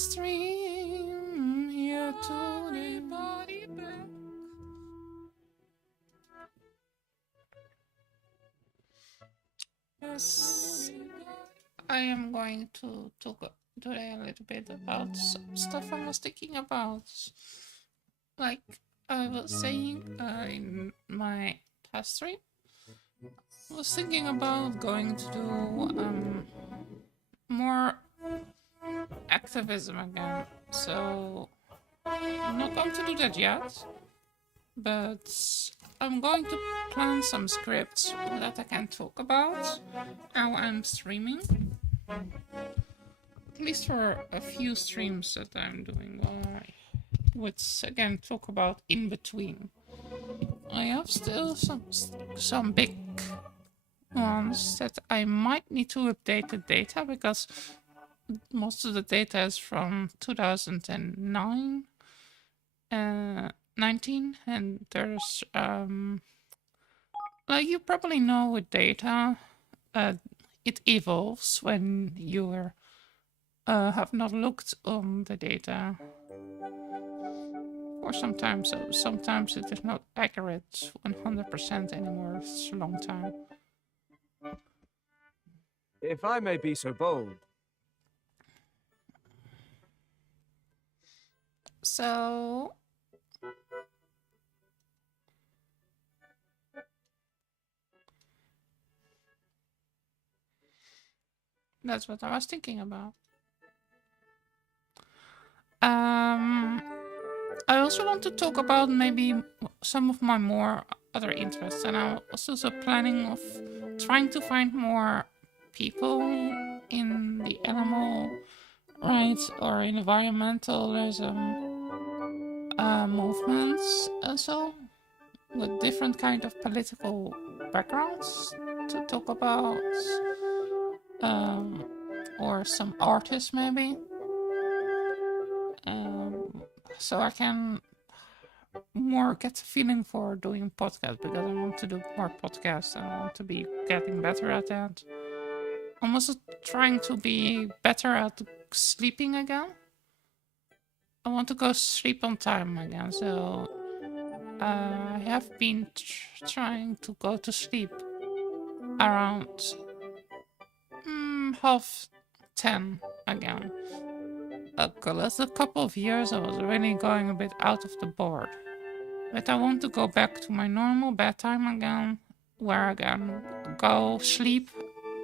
stream here today. Body back. Yes, I am going to talk today a little bit about some stuff I was thinking about. Like I was saying in my past stream, I was thinking about going to do more activism again. So I'm not going to do that yet, but I'm going to plan some scripts that I can talk about how I'm streaming. At least for a few streams that I'm doing, which again talk about in between. I have still some big ones that I might need to update the data because most of the data is from 2009, 19, and there's like you probably know with data, it evolves when you have not looked on the data for some time, so sometimes it is not accurate 100% anymore. It's a long time. If I may be so bold. So that's what I was thinking about. I also want to talk about maybe some of my more other interests, and I'm also planning of trying to find more people in the animal rights or environmentalism movements, also with different kind of political backgrounds to talk about, or some artists maybe. So I can more get a feeling for doing podcasts because I want to do more podcasts and I want to be getting better at that. I'm also trying to be better at sleeping again. I want to go sleep on time again, so I have been trying to go to sleep around 9:30 again. The last couple of years I was really going a bit out of the board. But I want to go back to my normal bedtime again, where I can go sleep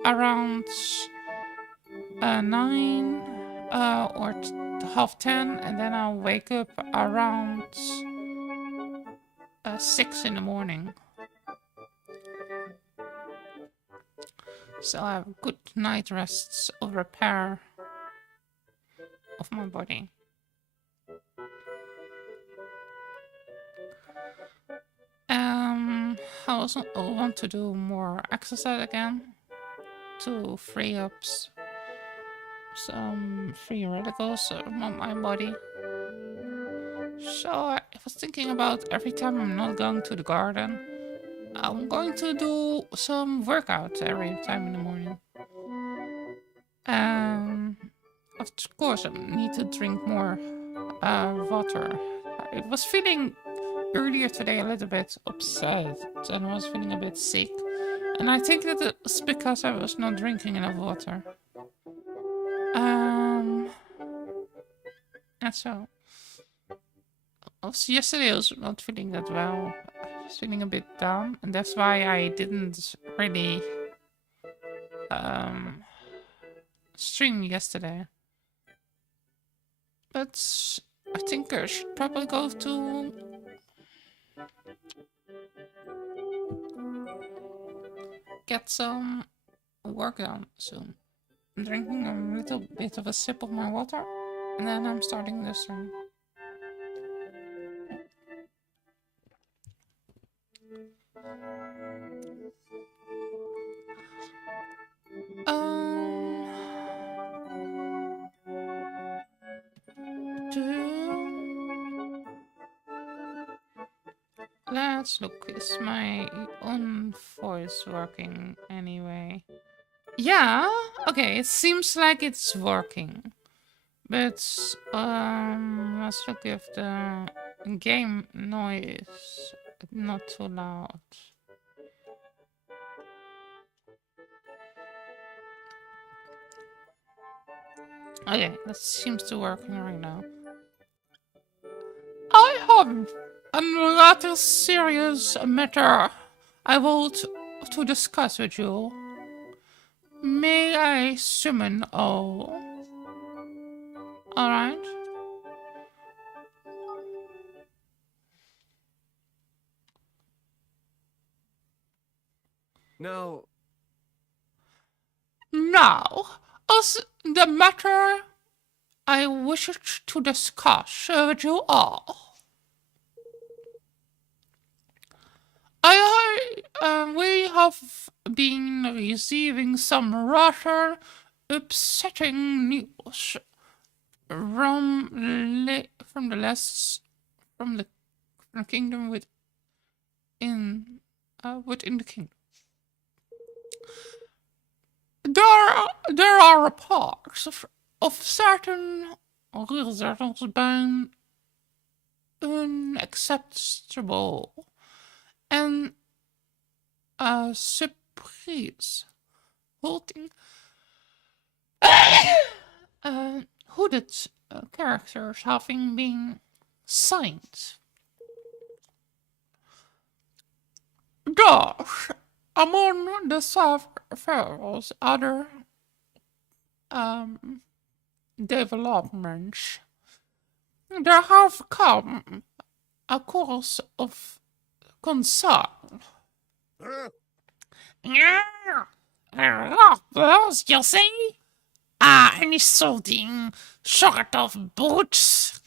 around 9 or 9:30, and then I'll wake up around 6 in the morning. So I have good night rests of repair of my body. I also want to do more exercise again to free up some free radicals on my body. So I was thinking about every time I'm not going to the garden, I'm going to do some workout every time in the morning. Of course, I need to drink more water. I was feeling earlier today a little bit upset and I was feeling a bit sick. And I think that it's because I was not drinking enough water. And so, also yesterday I was not feeling that well. I was feeling a bit down, and that's why I didn't really stream yesterday. But I think I should probably go to get some work done soon. I'm drinking a little bit of a sip of my water, and then I'm starting the stream. Let's look, is my own voice working anyway? Yeah, okay, it seems like it's working. But let's look if the game noise not too loud. Okay, that seems to working right now. I have a rather serious matter I want to discuss with you. May I summon all? Alright. Now, Now, as the matter I wish to discuss with you all. We have been receiving some rather upsetting news from the kingdom within the kingdom. There are reports of certain results being unacceptable and surprise holding hooded characters having been signed. Thus, among the several other developments, there have come a course of concern. Those, you see, are insulting sort of boots.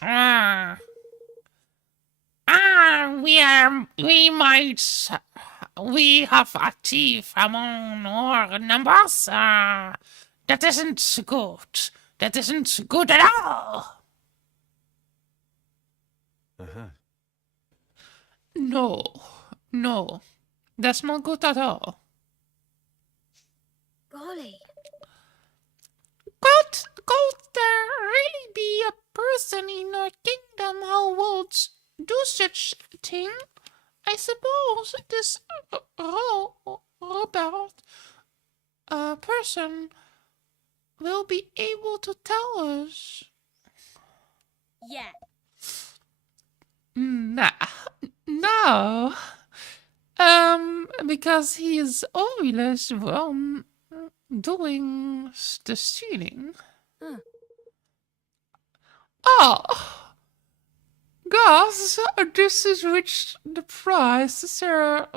We have active among our numbers. That isn't good. That isn't good at all. No, no, that's not good at all. Golly. Could there really be a person in our kingdom who would do such a thing? I suppose this Robert person will be able to tell us. Yeah. Nah, no. Because he is always doing the stealing. Oh, guys, this is which the price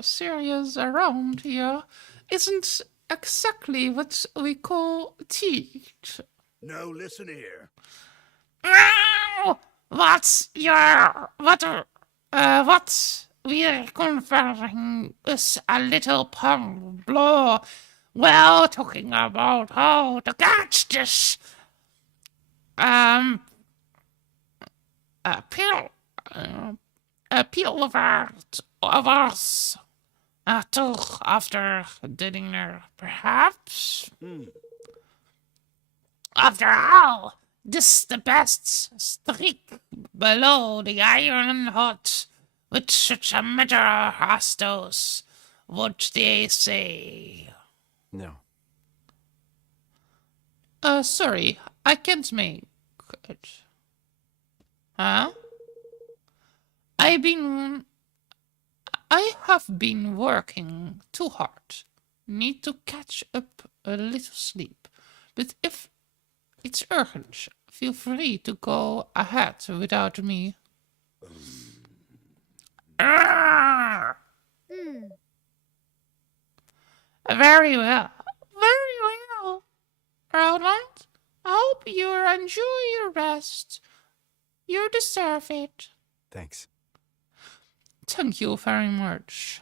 serious around here isn't exactly what we call teeth. No, listen here. What's we're conferring is a little pump blow. Well, talking about how to catch this appeal of ours till after dinner, perhaps. After all, this is the best streak below the iron hot with such a matter as those, what they say. no. Sorry, I can't make it. Huh? I have been working too hard. Need to catch up a little sleep. But if it's urgent, feel free to go ahead without me. Very well. Very well. Roland, I hope you enjoy your rest. You deserve it. Thanks. Thank you very much.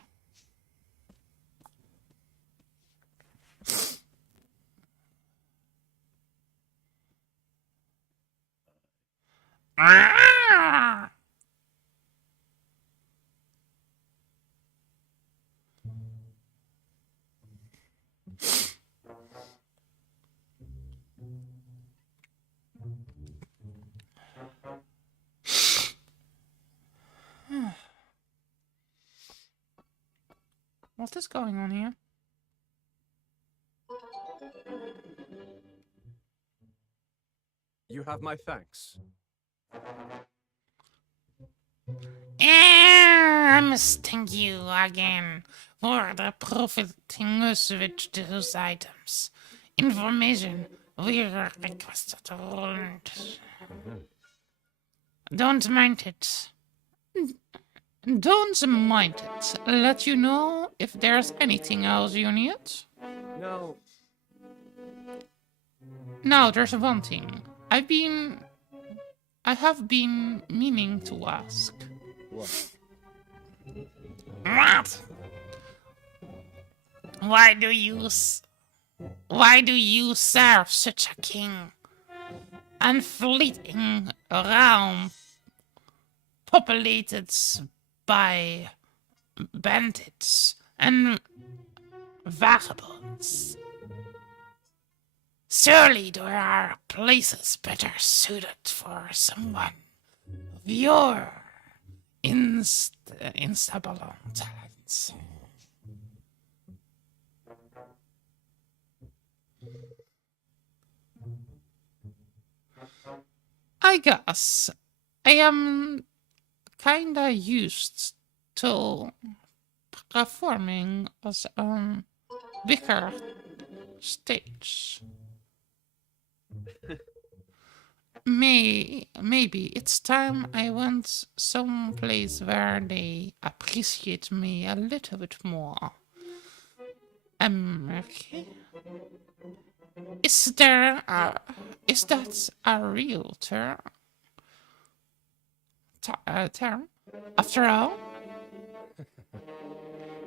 What is going on here? You have my thanks. I must thank you again for the profiting us with those items. Information we requested. Don't mind it. Don't mind it. Let you know if there's anything else you need. No. Now, there's one thing. I have been meaning to ask. What? What? Why do you serve such a king and fleeting realm populated by bandits and vagabonds? Surely there are places better suited for someone of your instable talents. I guess I am kinda used to performing as bigger stage. Maybe it's time I went someplace where they appreciate me a little bit more. Okay. Is that a real term? Term? After all?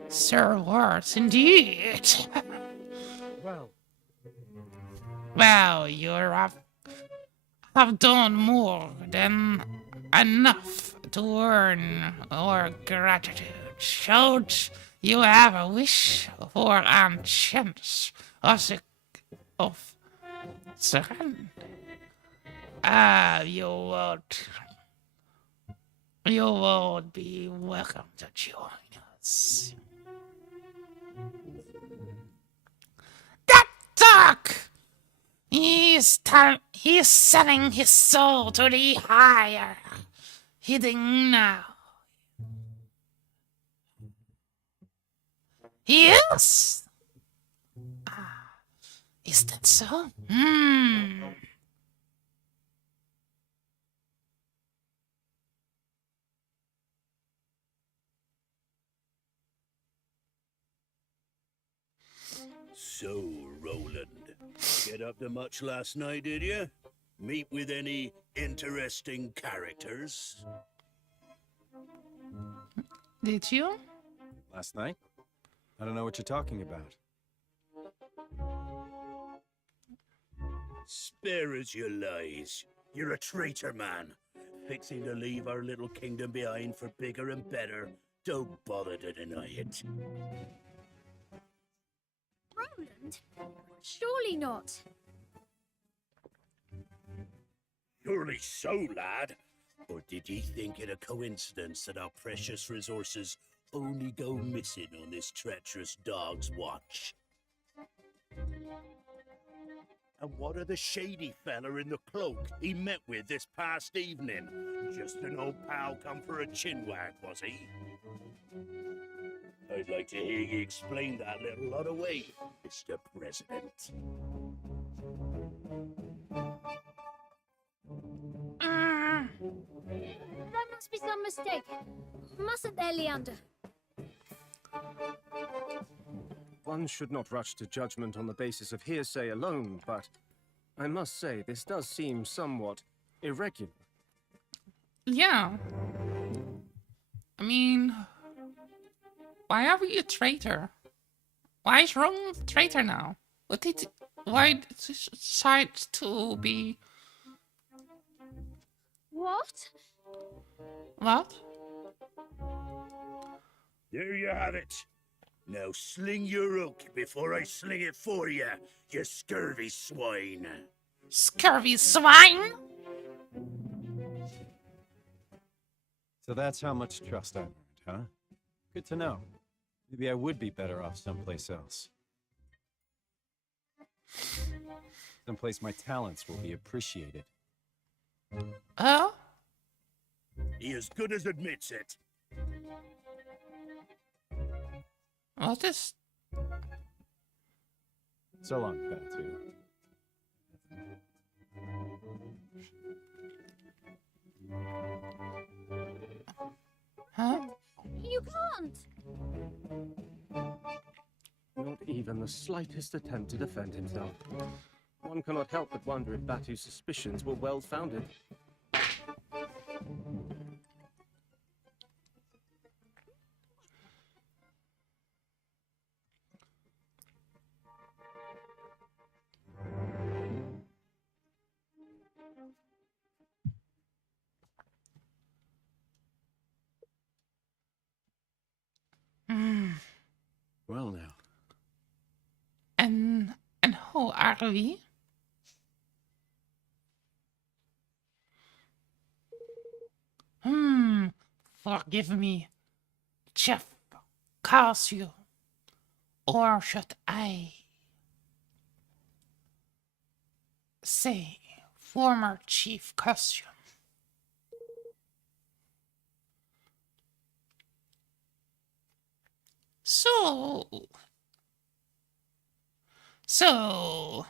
Sir words indeed. Well, Well, have done more than enough to earn our gratitude. Should you have a wish for a chance of surrender, you would be welcome to join us. That dog! He's selling his soul to the higher hidden now. Yes. Is that so? So, Roland, get up to much last night, did you? Meet with any interesting characters? Did you? last night? I don't know what you're talking about. Spare us your lies. You're a traitor, man. Fixing to leave our little kingdom behind for bigger and better. Don't bother to deny it. Roland? Surely not. Surely so, lad. Or did ye think it a coincidence that our precious resources only go missing on this treacherous dog's watch? And what of the shady fella in the cloak he met with this past evening? Just an old pal come for a chinwag, was he? I'd like to hear you explain that little lot away, Mr. President. There must be some mistake. Mustn't there, Leander? One should not rush to judgment on the basis of hearsay alone, but I must say this does seem somewhat irregular. Yeah. I mean, why are we a traitor? Why is Rome a traitor now? Why did he decide to be... What? What? There you have it. Now sling your oak before I sling it for you, you scurvy swine. Scurvy swine? So that's how much trust I earned, huh? Good to know. Maybe I would be better off someplace else. Someplace my talents will be appreciated. Oh? He as good as admits it. What is... So long, Batu. Huh? You can't! Not even the slightest attempt to defend himself. One cannot help but wonder if Batu's suspicions were well-founded. Well now. And who are we? Forgive me, Chef Casio. Or should I say former Chief Casio? So,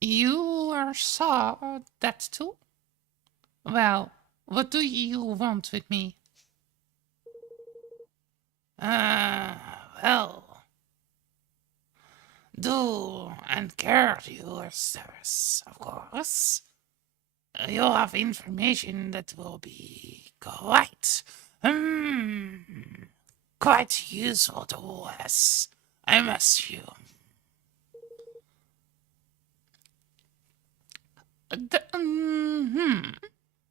you saw that too? Well, what do you want with me? Well, do and care your service, of course. You have information that will be quite useful to us, I must assume.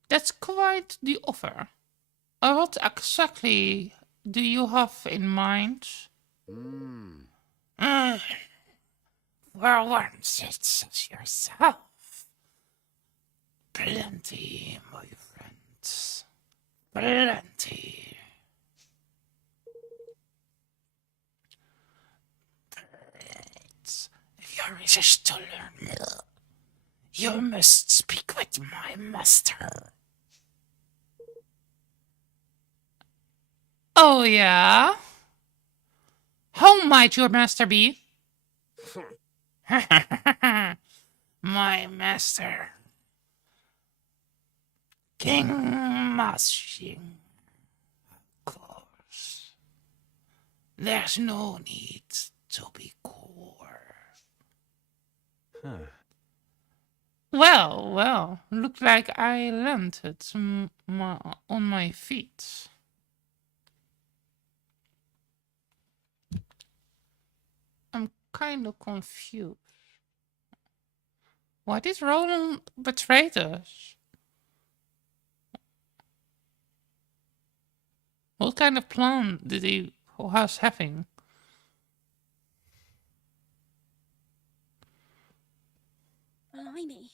That's quite the offer. What exactly do you have in mind? For once, it's yourself. Plenty, my friends. Plenty. But if you wish to learn more, you must speak with my master. Oh, yeah? How might your master be? My master. King Mashing. Of course. There's no need to be cool. Huh. Well, looked like I landed on my feet. I'm kind of confused. Why did Roland betray us? What kind of plan did he was having? Blimey.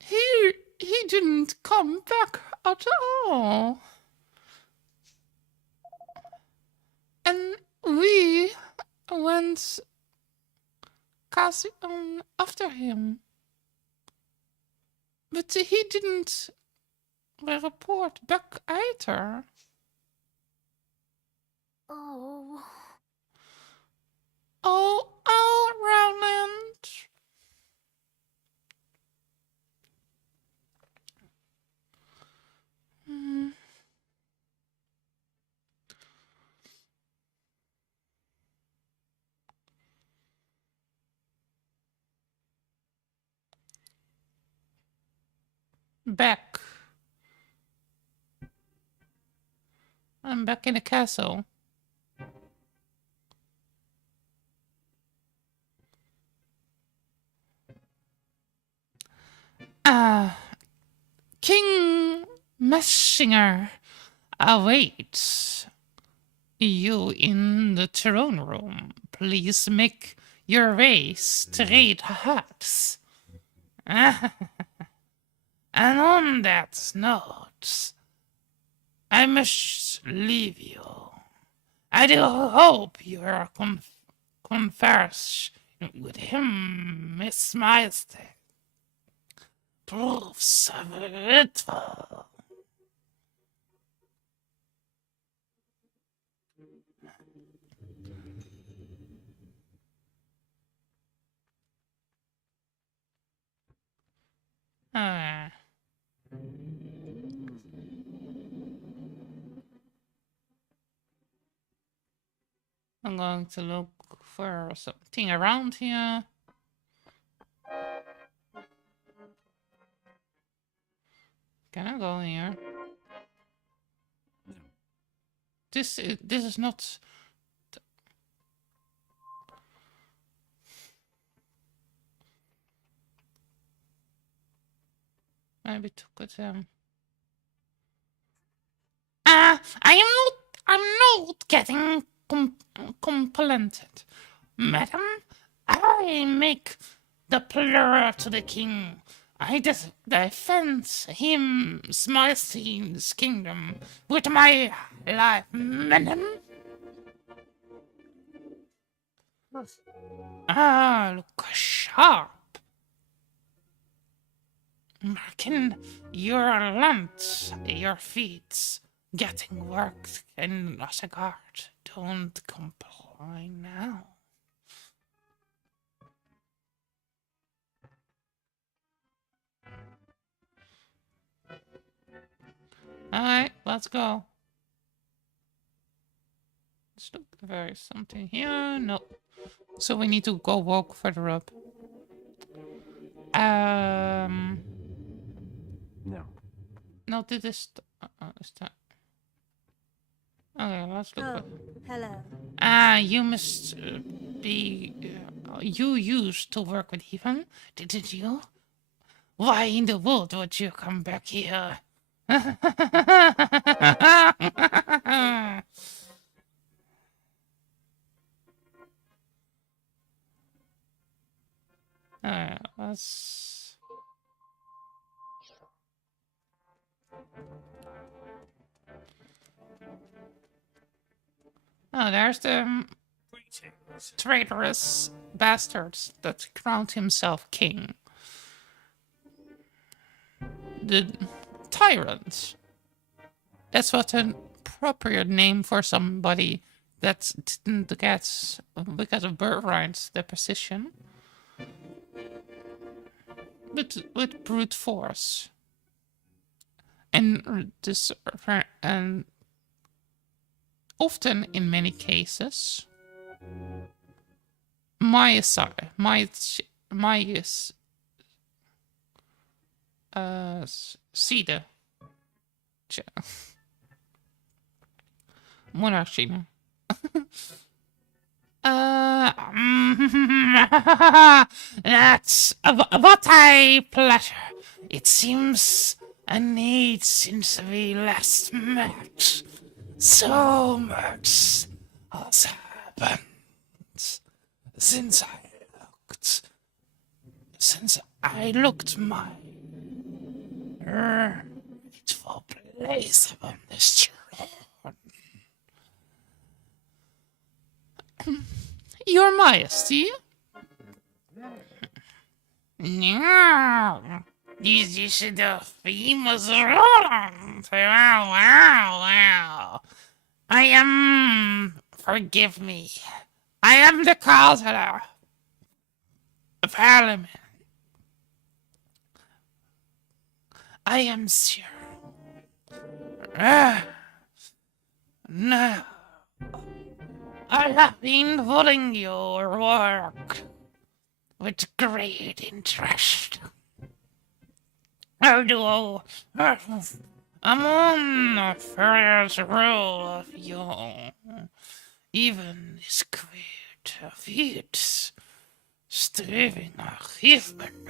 He didn't come back at all. And we went after him. But he didn't report back either. Oh. Oh, Roland. Back. I'm back in the castle. King Meshinger awaits you in the throne room. Please make your way straight ahead. And on that note, I must leave you. I do hope your converse with him, Miss Majesty, proves fruitful. Ah. I'm going to look for something around here. Can I go here? This is not. Maybe took it. I'm not getting complimented, madam. I make the plural to the king. I defend him, Majesty's kingdom, with my life, madam. Ah, look sharp. Marking your land, your feet, getting work in as a guard. Don't complain now. Alright, let's go. Let's look if there is something here. No. So we need to go walk further up. No. No, this is that. Okay, let's look. Oh, hello. You must be. You used to work with Ivan, didn't you? Why in the world would you come back here? Alright, let's. Oh, there's the traitorous bastards that crowned himself king. The tyrants. That's what an appropriate name for somebody that didn't get, because of birthright, the position. With brute force. And this, and often in many cases, my side monarchina. That's what I pleasure. It seems a need since we last met. So much has happened since I looked my rightful place upon this throne. Your Majesty? No, this is the famous Roland. Wow. I am. Forgive me. I am the Chancellor of Parliament. I am sure. No. I have been following your work with great interest. Although I'm on the first row of you, even is great feats, striving achievement.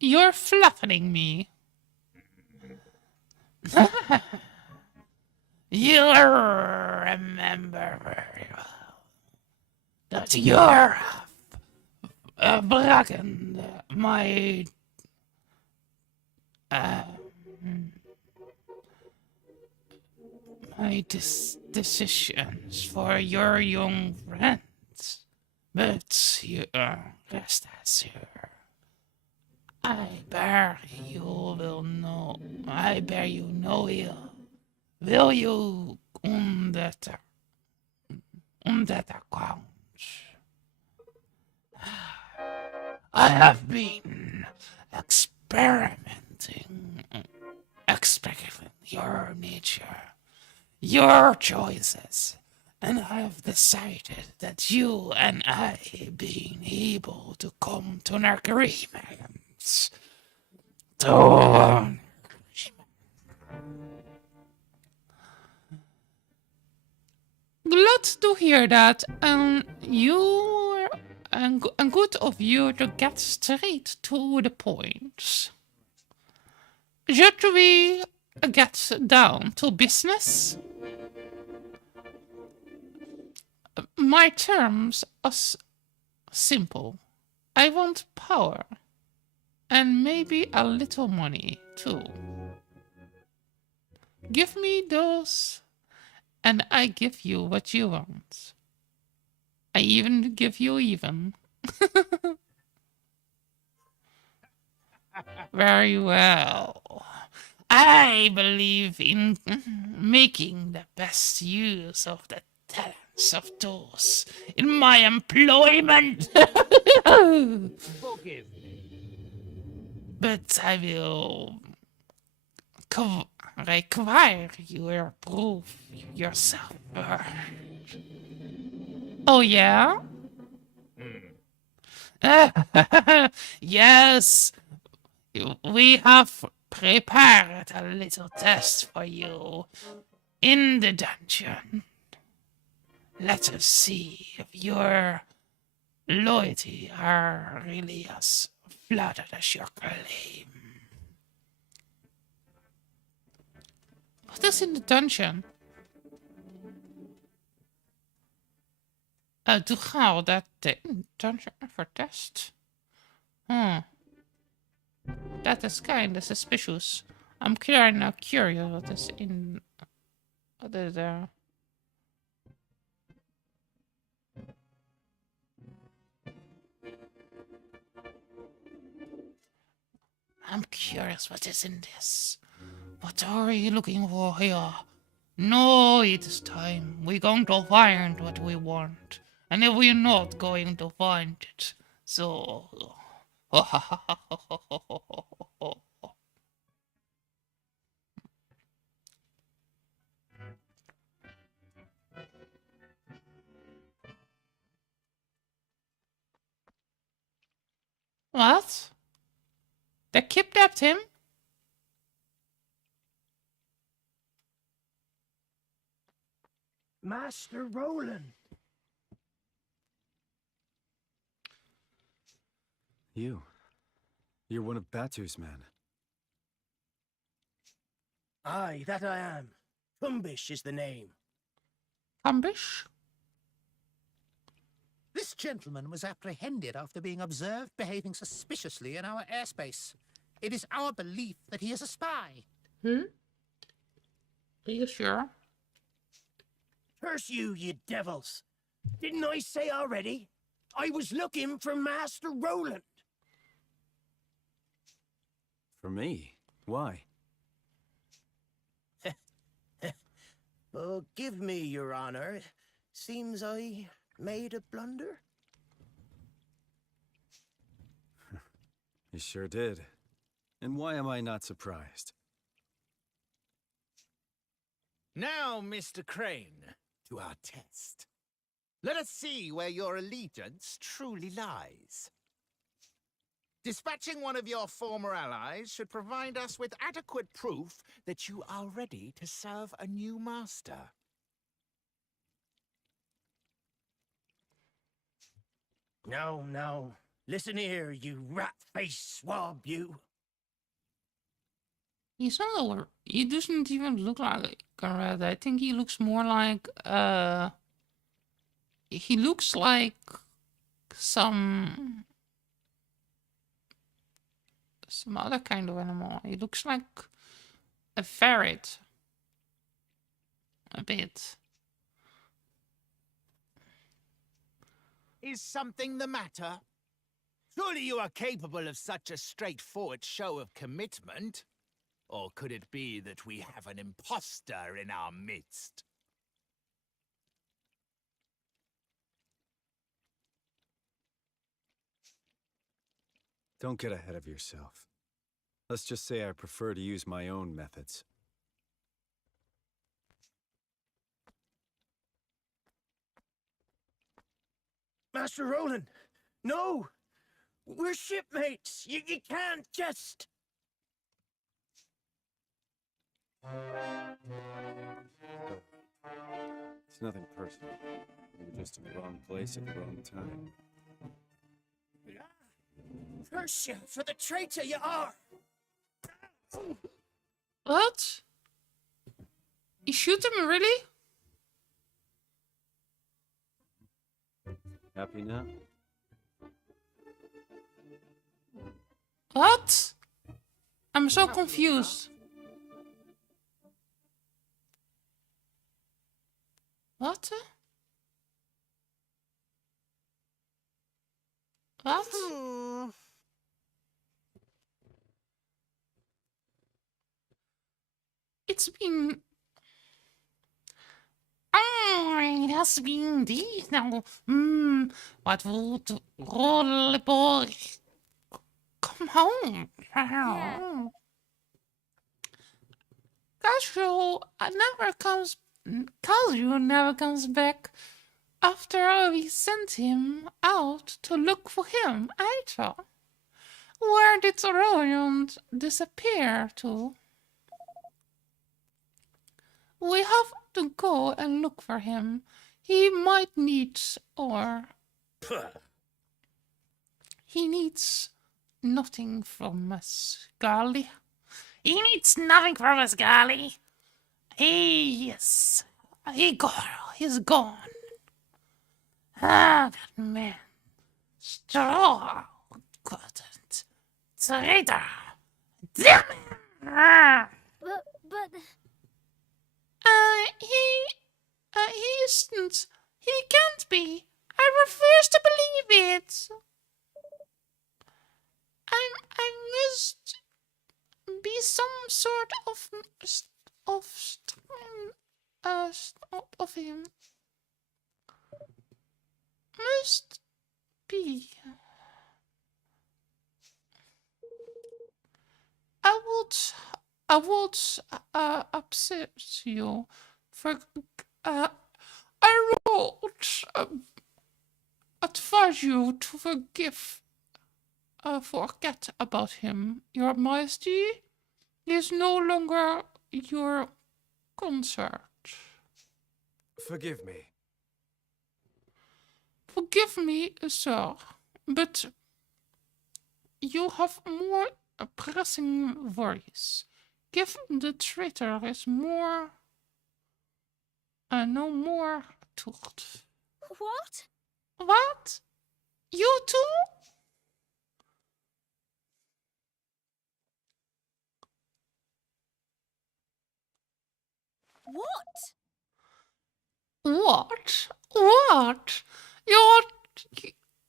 You're flattering me. You remember very well that you're bragging my my decisions for your young friends, but you rest assured. I bear you will know. I bear you no ill. Will you on that account? I have been experimenting, expecting your nature, your choices, and I have decided that you and I being able to come to an agreement. To glad to hear that. And good of you to get straight to the point. Should we get down to business? My terms are simple. I want power. And maybe a little money, too. Give me those, and I give you what you want. I even give you even. Very well. I believe in making the best use of the talents of those in my employment. Forgive me. But I will require your proof yourself. Oh, yeah? Yes, we have prepared a little test for you in the dungeon. Let us see if your loyalty are really as flattered as your claim. What is in the dungeon? Toegang dat dungeon for test. That is kind of suspicious. I'm kinda curious what is in. What is there? I'm curious what is in this. What are you looking for here? No, it is time. We're going to find what we want. And if we're not going to find it, so. What? They kidnapped him? Master Roland. You're one of Batu's men. Aye, that I am. Tumbish is the name. Ambush? This gentleman was apprehended after being observed behaving suspiciously in our airspace. It is our belief that he is a spy. Are you sure? Curse you, you devils. Didn't I say already? I was looking for Master Roland. For me? Why? Forgive me, Your Honor. Seems I made a blunder. You sure did. And why am I not surprised? Now, Mr. Crane, to our test. Let us see where your allegiance truly lies. Dispatching one of your former allies should provide us with adequate proof that you are ready to serve a new master. No, no. Listen here, you rat-faced swab, you. He's not a. He doesn't even look like a rat. I think he looks more like. He looks like some some other kind of animal. He looks like a ferret. A bit. Is something the matter? Surely you are capable of such a straightforward show of commitment. Or could it be that we have an imposter in our midst? Don't get ahead of yourself. Let's just say I prefer to use my own methods. Master Roland! No! We're shipmates! You can't just... It's nothing personal. You were just in the wrong place at the wrong time. Curse you for the traitor you are! What? You shoot him, really? Happy now? What? I'm so confused. What? What? It's been... Oh, it has been days now. What would Rollerboy come home? Casio never comes back after we sent him out to look for him either. Where did Roland disappear to? We have to go and look for him. He might need, or he needs nothing from us, Golly. He needs nothing from us, Golly. He's gone. Ah, that man. Straw couldn't. Traitor. Damn him. But He isn't. He can't be. I refuse to believe it. I must be some sort of him. Must be. I would upset you for. I would advise you to forget about him, Your Majesty. He is no longer your consort. Forgive me. Forgive me, sir, but you have more pressing worries. Give the traitor is more... no more tocht. what? What? You too? What? What? What?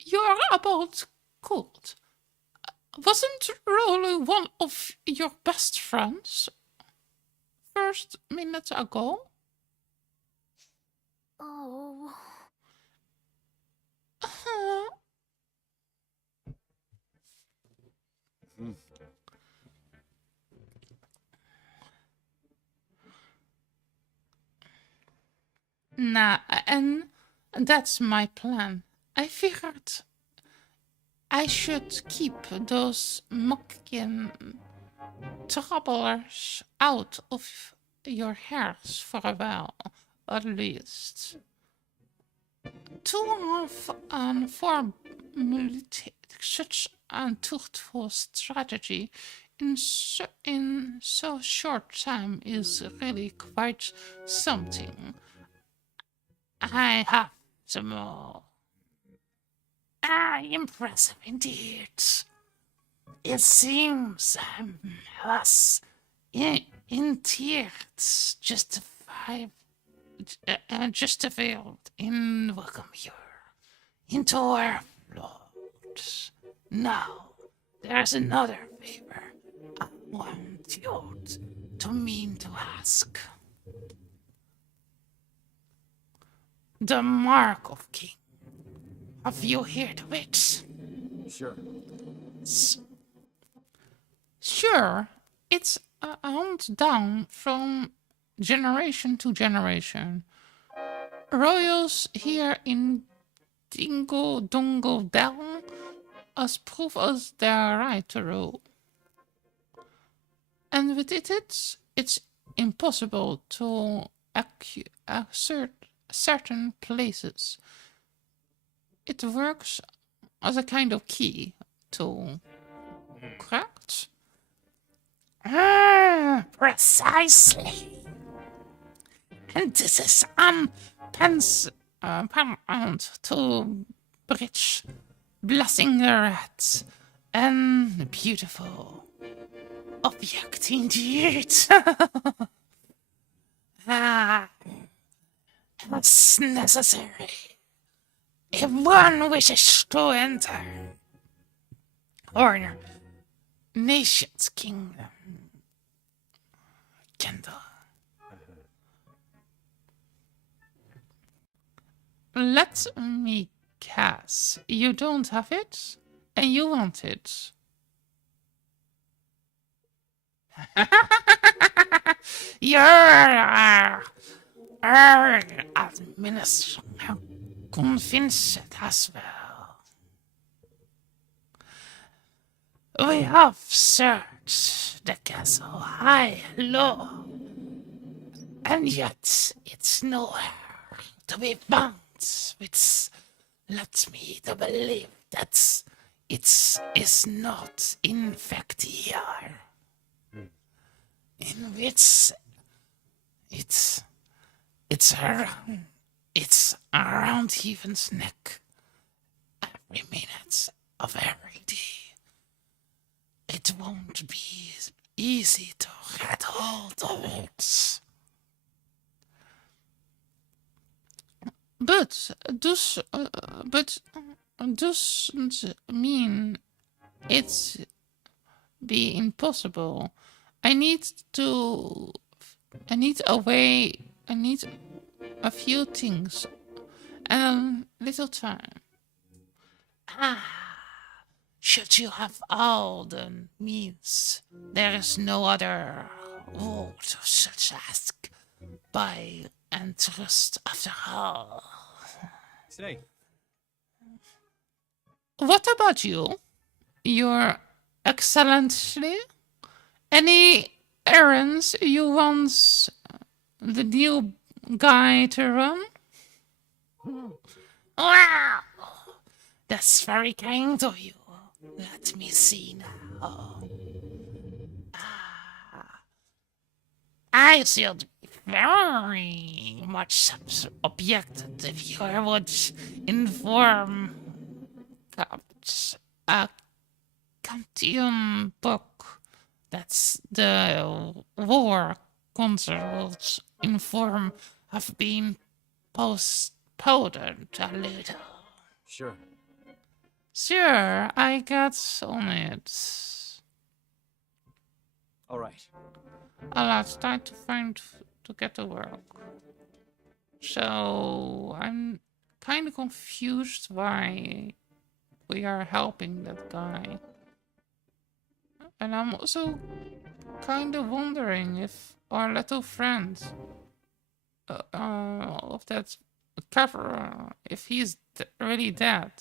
You're about cold. Wasn't Rolly one of your best friends? First minute ago? Oh. Nah, and that's my plan. I figured I should keep those mucking troublers out of your hairs for a while, at least. To have formulated such a truthful strategy in so short time is really quite something. I have some more. Impressive indeed. It seems us in tears justified in welcome you into our floors. Now, there's another favor I want you to mean to ask. The Mark of King. Have you heard of it? Sure. Sure, it's handed down from generation to generation. Royals here in Ding Dell as proof as their right to rule. And with it's impossible to assert certain places. It works as a kind of key to correct. Precisely. And this is paramount to bridge blessing the rats and beautiful object indeed. It's necessary. If one wishes to enter or nation's kingdom, Kendall. Let me guess. You don't have it, and you want it. Your administration convinced as well. We have searched the castle high and low, and yet it's nowhere to be found, which lets me to believe that it is not in fact here. In which it's around Heaven's neck every minute of every day. It won't be easy to get hold of it. But doesn't mean it's be impossible. I need a few things and a little time. Should you have all the means, there is no other word to such ask by and trust after all. Say. What about you, Your Excellency? Any errands you want the new guy to run? Wow! That's very kind of you. Let me see now. I should be very much objected if you would inform a Cantium book that's the war consoles in form have been powdered a little. Sure. Sure, I got on it. All right. I'll try to get to work. So I'm kind of confused why we are helping that guy. And I'm also kind of wondering if our little friend of that cover, if he's really dead.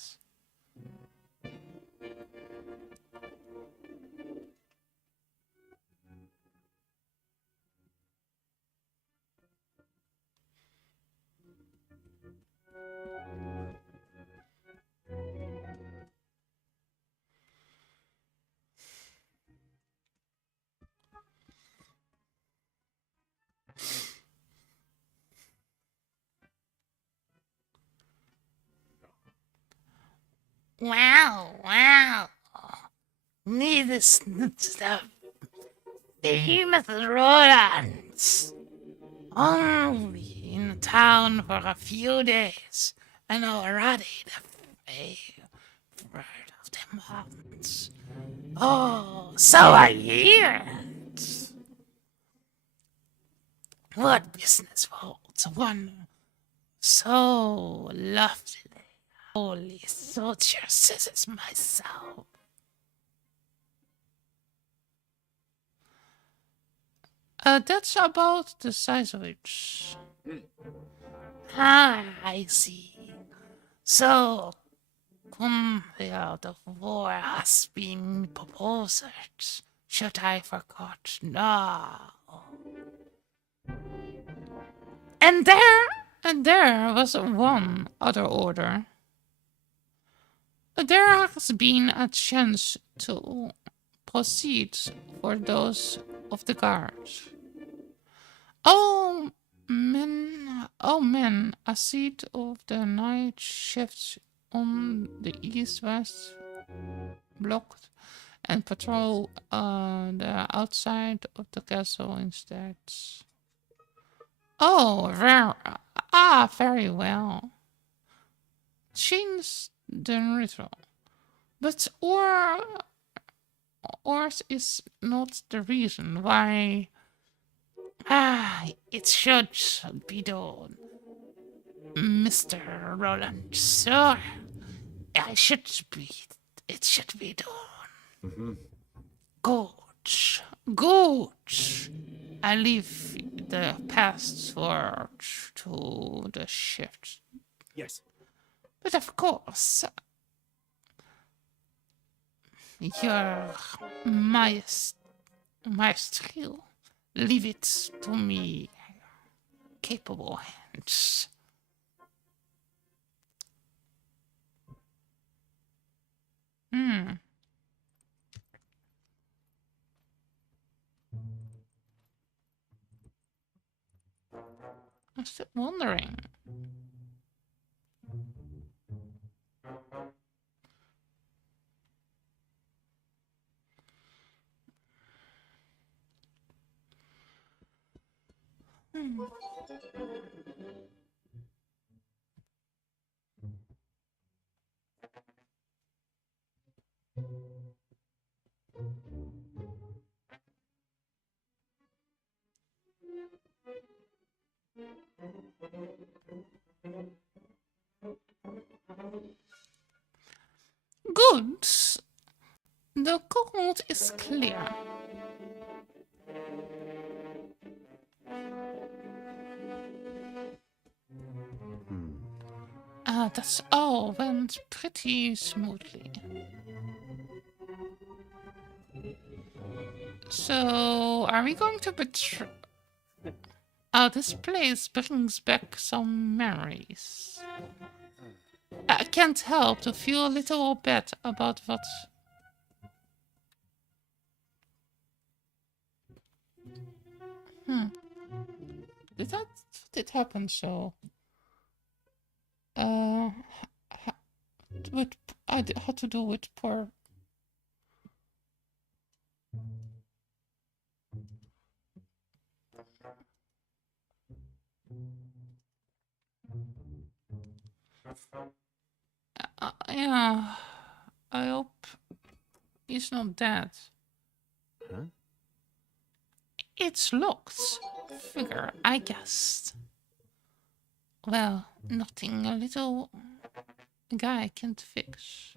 Wow. Needless stuff. Behemoth rodents. Only in town for a few days, and already the favorite of the mountains. Oh, so I hear. What business holds one so lovely, holy soldier, says myself? That's about the size of it. Ah, I see. So, Confield of War has been proposed. Should I forgot? No. And there was one other order. There has been a chance to proceed for those of the guards. Oh men, a seat of the night shifts on the east-west blocked and patrol the outside of the castle instead. Oh, very well. Change the ritual. But ours is not the reason why it should be done, Mr. Roland. Sir, it should be done. Good. I leave the password to the shift. Yes. But of course, your maestro, leave it to me, capable hands. I'm still wondering. Good. The code is clear. That's all went pretty smoothly. So, are we going to betray? This place brings back some memories. I can't help to feel a little bad about what. Did happen so? With I had to do with poor. Yeah, I hope he's not dead. Huh? It's locked. Figure, I guessed. Well, nothing a little guy can't fix.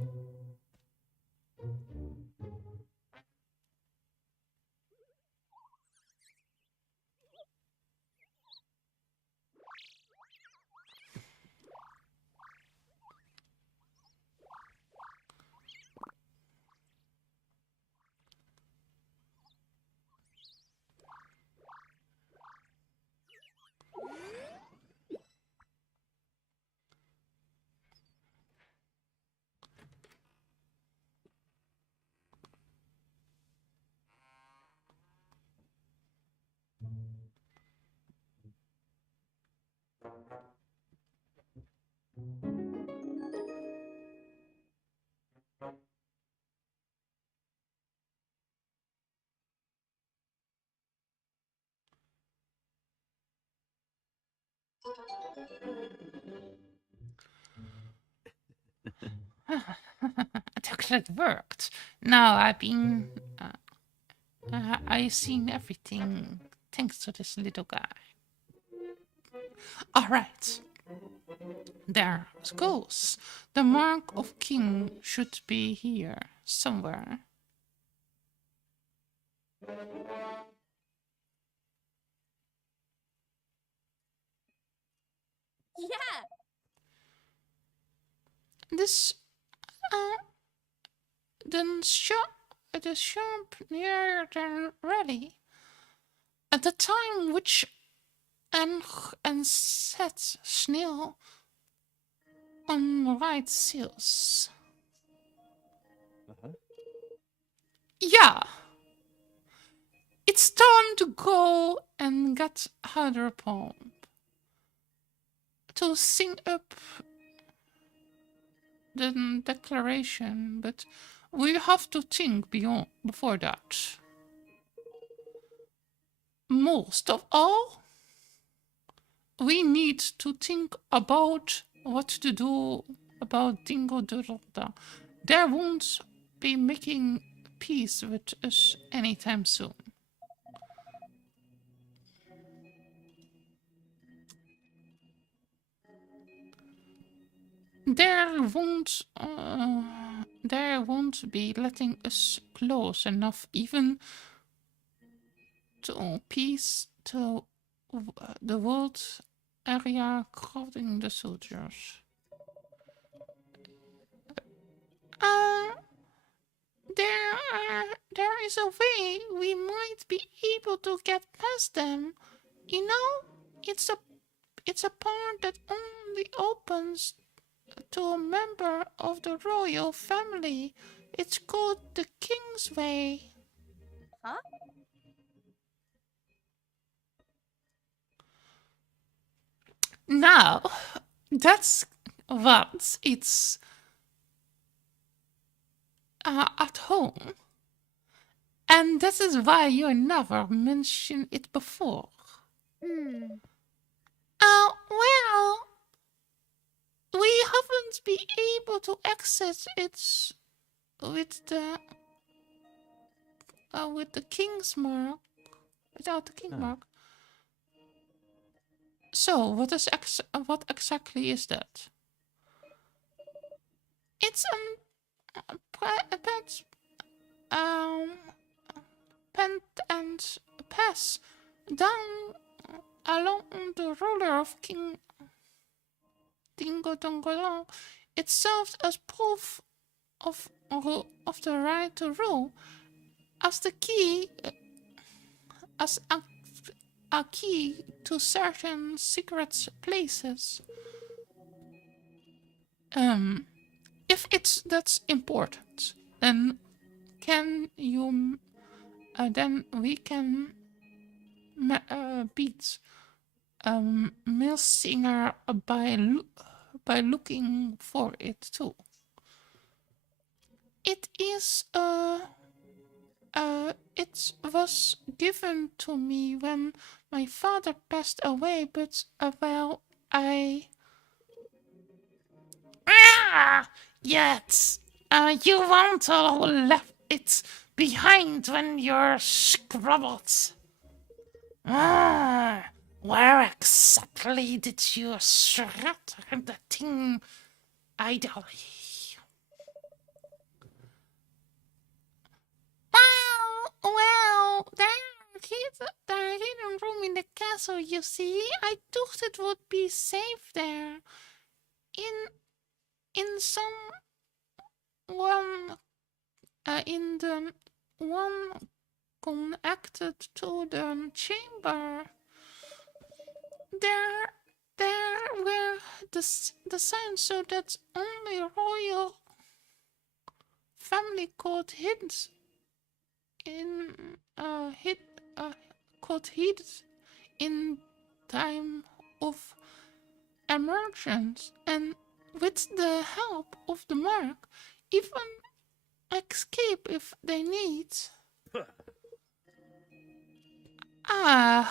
It actually worked. Now I've seen everything thanks to this little guy. All right. There it goes. The mark of king should be here somewhere. Yeah. This, the shop near the rally. At the time which and set sneeuw on right seals. Yeah. It's time to go and get harder pump. To sing up the declaration, but we have to think before that. Most of all, we need to think about what to do about Dingo Doodle. They won't be making peace with us anytime soon. They won't be letting us close enough even to peace to the world area crowding the soldiers. There is a way we might be able to get past them. You know, it's a part that only opens to a member of the royal family. It's called the King's Way. Huh? Now, that's what it's at home. And that is why you never mentioned it before. Well, we haven't been able to access it with the king's mark, without the king mark. So, what exactly is that? It's a pent and pass down along the ruler of King Dingo Dong Dell. It serves as proof of the right to rule, as the key, as a key to certain secret places. If it's that's important, then then we can beat Milsinger by looking for it too. It is it was given to me when my father passed away, but well, yet you won't all left it behind when you're scrabbled. Where exactly did you shred the thing idly? Well, there hidden room in the castle, you see. I thought it would be safe there. In some one in the one connected to the chamber. There were the signs so that only royal family could hid in time of emergence, and with the help of the mark, even escape if they need. How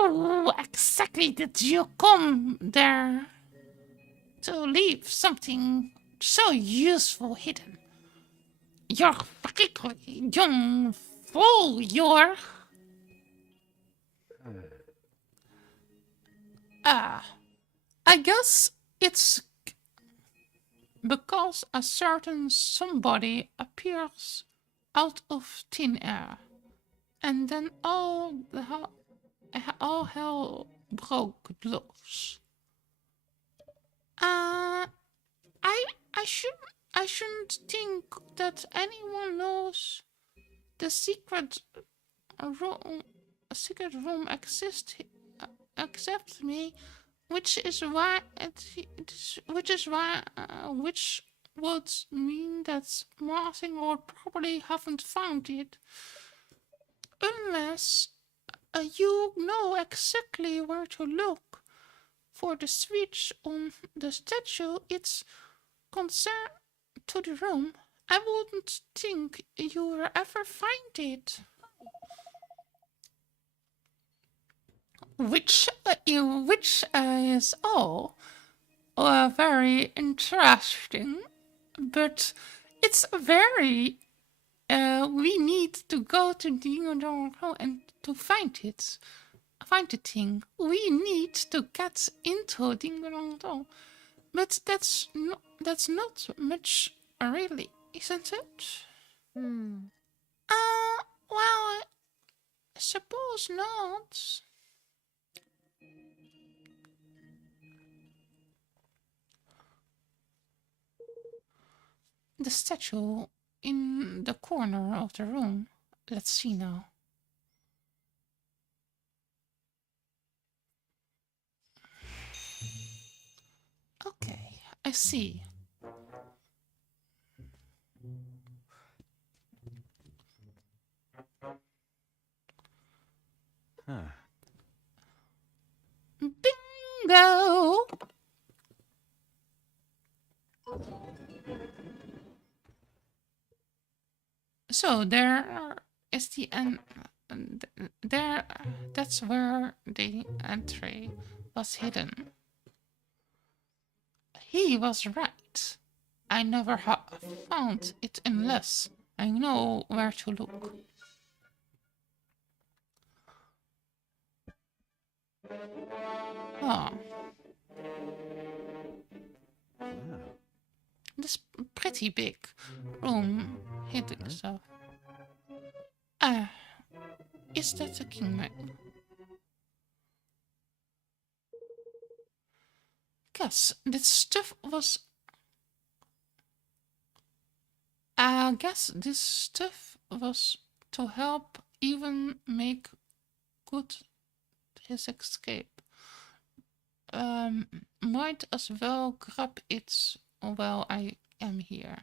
How exactly did you come there to leave something so useful hidden? You're particularly young fool, you're... I guess it's because a certain somebody appears out of thin air, and then all hell broke loose. Uh, I shouldn't think that anyone knows the secret room exists except me, which would mean that Martin would probably haven't found it, unless you know exactly where to look for the switch on the statue. It's concerned to the room. I wouldn't think you will ever find it. Which is all very interesting, but it's very we need to go to Ding Dong Dell and to find it. Find the thing. We need to get into Ding Dong Dell. But that's not much, really, isn't it? Well, I suppose not. The statue in the corner of the room. Let's see now. Okay, I see. Huh. Bingo! So there is the end. There, that's where the entry was hidden. He was right. I never have found it unless I know where to look. Oh. This pretty big room hidden stuff. Is that a kingmaker? Guess this stuff was. I guess this stuff was to help even make good his escape. Might as well grab it while I am here.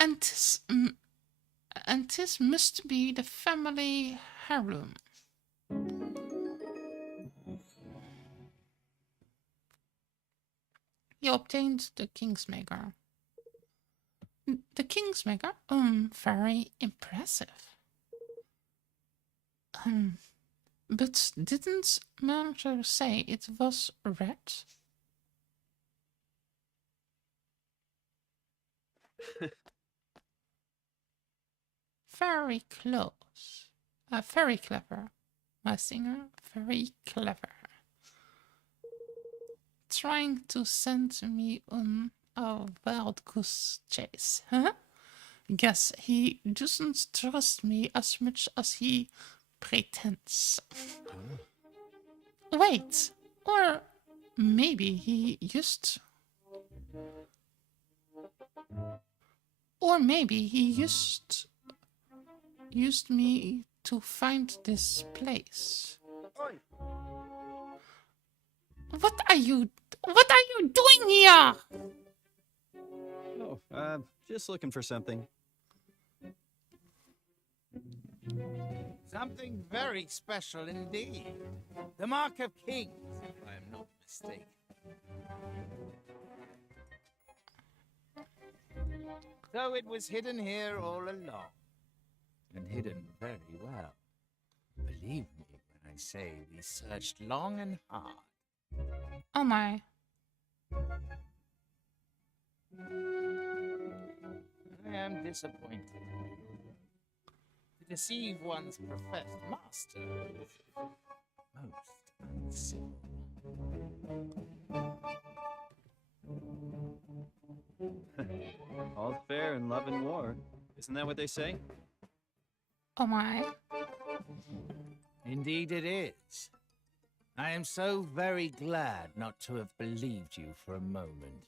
And this must be the family heirloom. You obtained the Kingsmaker. The Kingsmaker? Very impressive. But didn't manager say it was red? Very close. Very clever. My singer, very clever. Trying to send me on a wild goose chase, huh? Guess he doesn't trust me as much as he pretends. Wait, or maybe he used... Or maybe he used me to find this place. What are you doing here? Oh, just looking for something. Something very special indeed. The Mark of Kings, if I am not mistaken. Though it was hidden here all along. And hidden very well. Believe me when I say we searched long and hard. Oh my. I am disappointed. To deceive one's professed master is most uncivil. All's fair in love and war. Isn't that what they say? Oh my. Indeed it is. I am so very glad not to have believed you for a moment.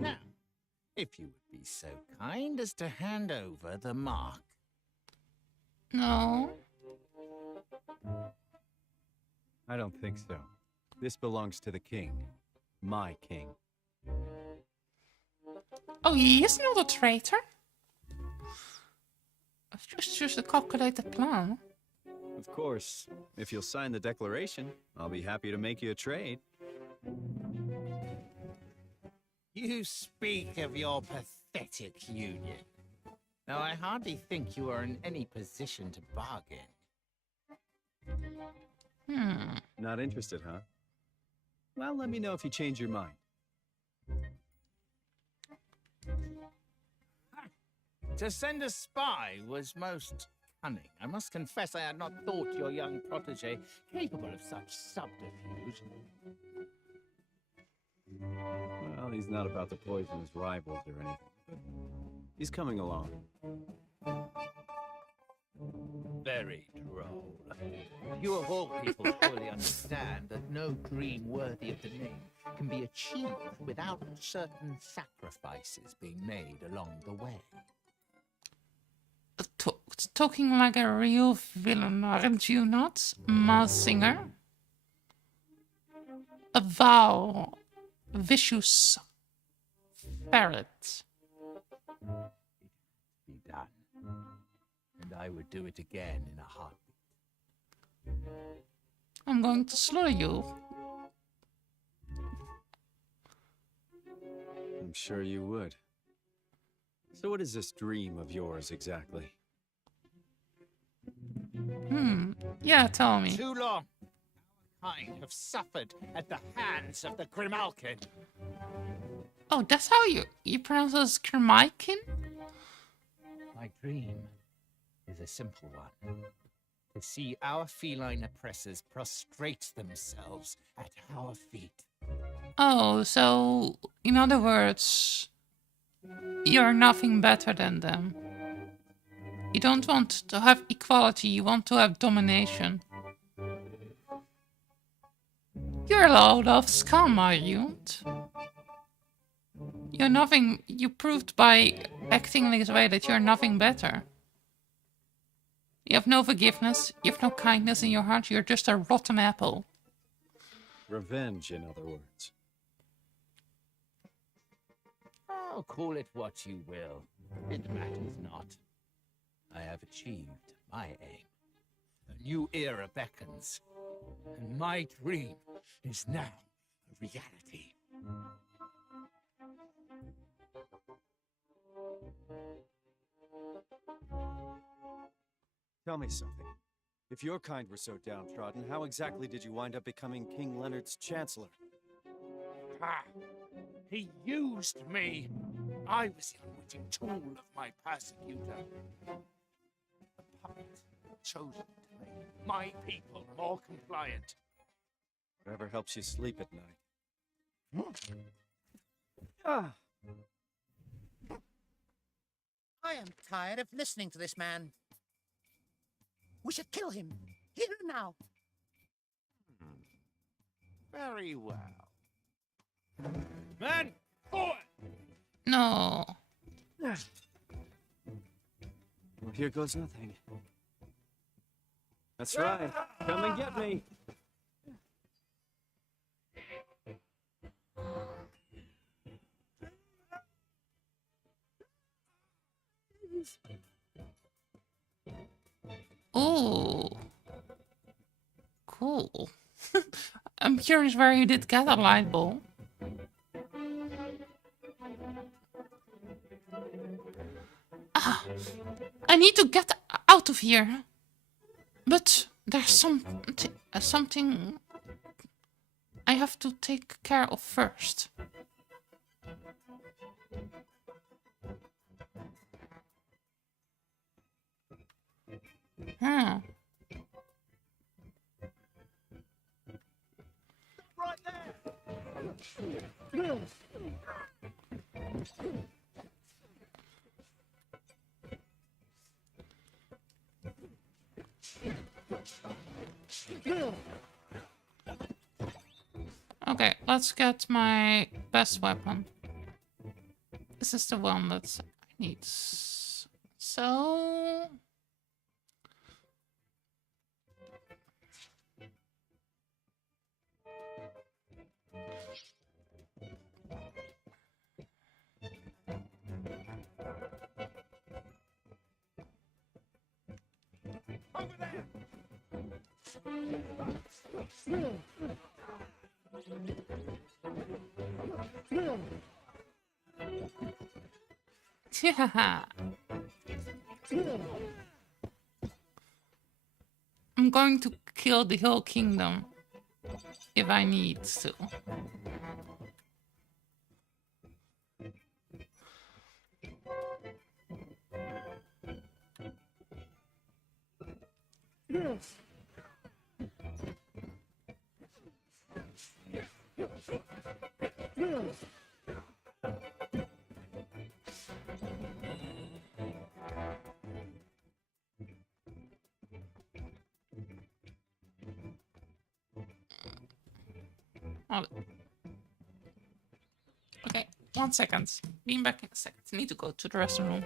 Now, if you would be so kind as to hand over the mark. No. I don't think so. This belongs to the king. My king. Oh, he is not a traitor. It's just a calculated plan. Of course, if you'll sign the declaration, I'll be happy to make you a trade. You speak of your pathetic union. Now, I hardly think you are in any position to bargain. Not interested, huh? Well, let me know if you change your mind. To send a spy was most cunning. I must confess I had not thought your young protege capable of such subterfuge. Well, he's not about to poison his rivals or anything. He's coming along. Very droll. You of all people surely understand that no dream worthy of the name can be achieved without certain sacrifices being made along the way. Talking like a real villain, aren't you not, Mars Singer? A vile, vicious ferret. Be done. And I would do it again in a heartbeat. I'm going to slaughter you. I'm sure you would. So what is this dream of yours exactly? Yeah, tell me. Too long. Our kind have suffered at the hands of the Grimalkin. Oh, that's how you pronounce it as Kermaikin? My dream is a simple one. To see our feline oppressors prostrate themselves at our feet. Oh, so in other words, you're nothing better than them. You don't want to have equality, you want to have domination. You're a load of scum, are you? You're nothing. You proved by acting this way that you're nothing better. You have no forgiveness, you have no kindness in your heart, you're just a rotten apple. Revenge, in other words. Oh, call it what you will. It matters not. I have achieved my aim. A new era beckons, and my dream is now a reality. Tell me something. If your kind were so downtrodden, how exactly did you wind up becoming King Leonard's chancellor? Ah, he used me. I was the unwitting tool of my persecutor. A puppet chosen to make my people more compliant. Whatever helps you sleep at night. I am tired of listening to this man. We should kill him, here and now. Very well. Men, forward! No. Well, here goes nothing. That's right. Come and get me. Ooh. Cool. I'm curious where you did get a light bulb. I need to get out of here. But there's something I have to take care of first. Right there! Okay, let's get my best weapon. This is the one that I need. So... Over there! Yeah. I'm going to kill the whole kingdom if I need to. Oh. Okay, 1 second. Being back in a second. Need to go to the restroom.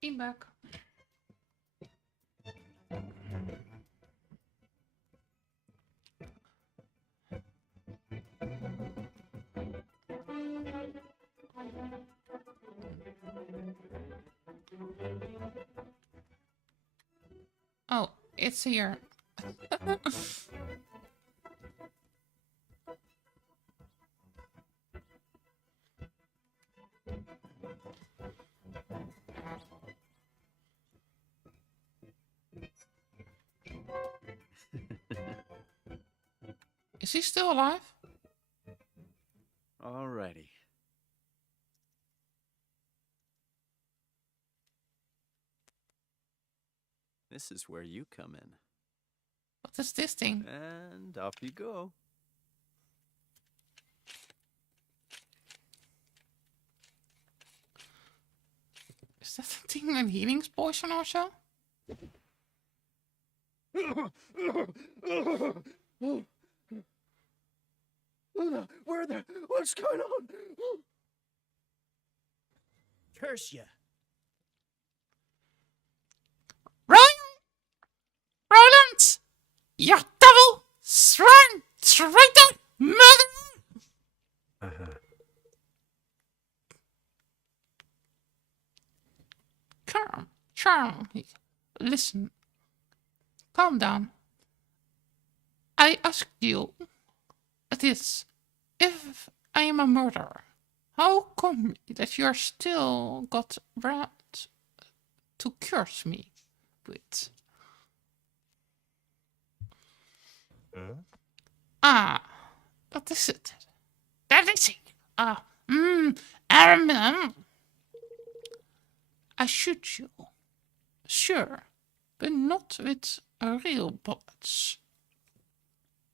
Being back. Oh, it's here. Is he still alive? Alrighty. This is where you come in. What is this thing? And up you go. Is that a thing, a healing potion or so? What's going on? Curse you. Roland! You devil! Swine! Traitor! Murderer! Calm. Listen. Calm down. I asked you this. If I am a murderer, how come that you're still got brand to curse me with. That is it. That is it. I remember. I shoot you. Sure, but not with real bullets.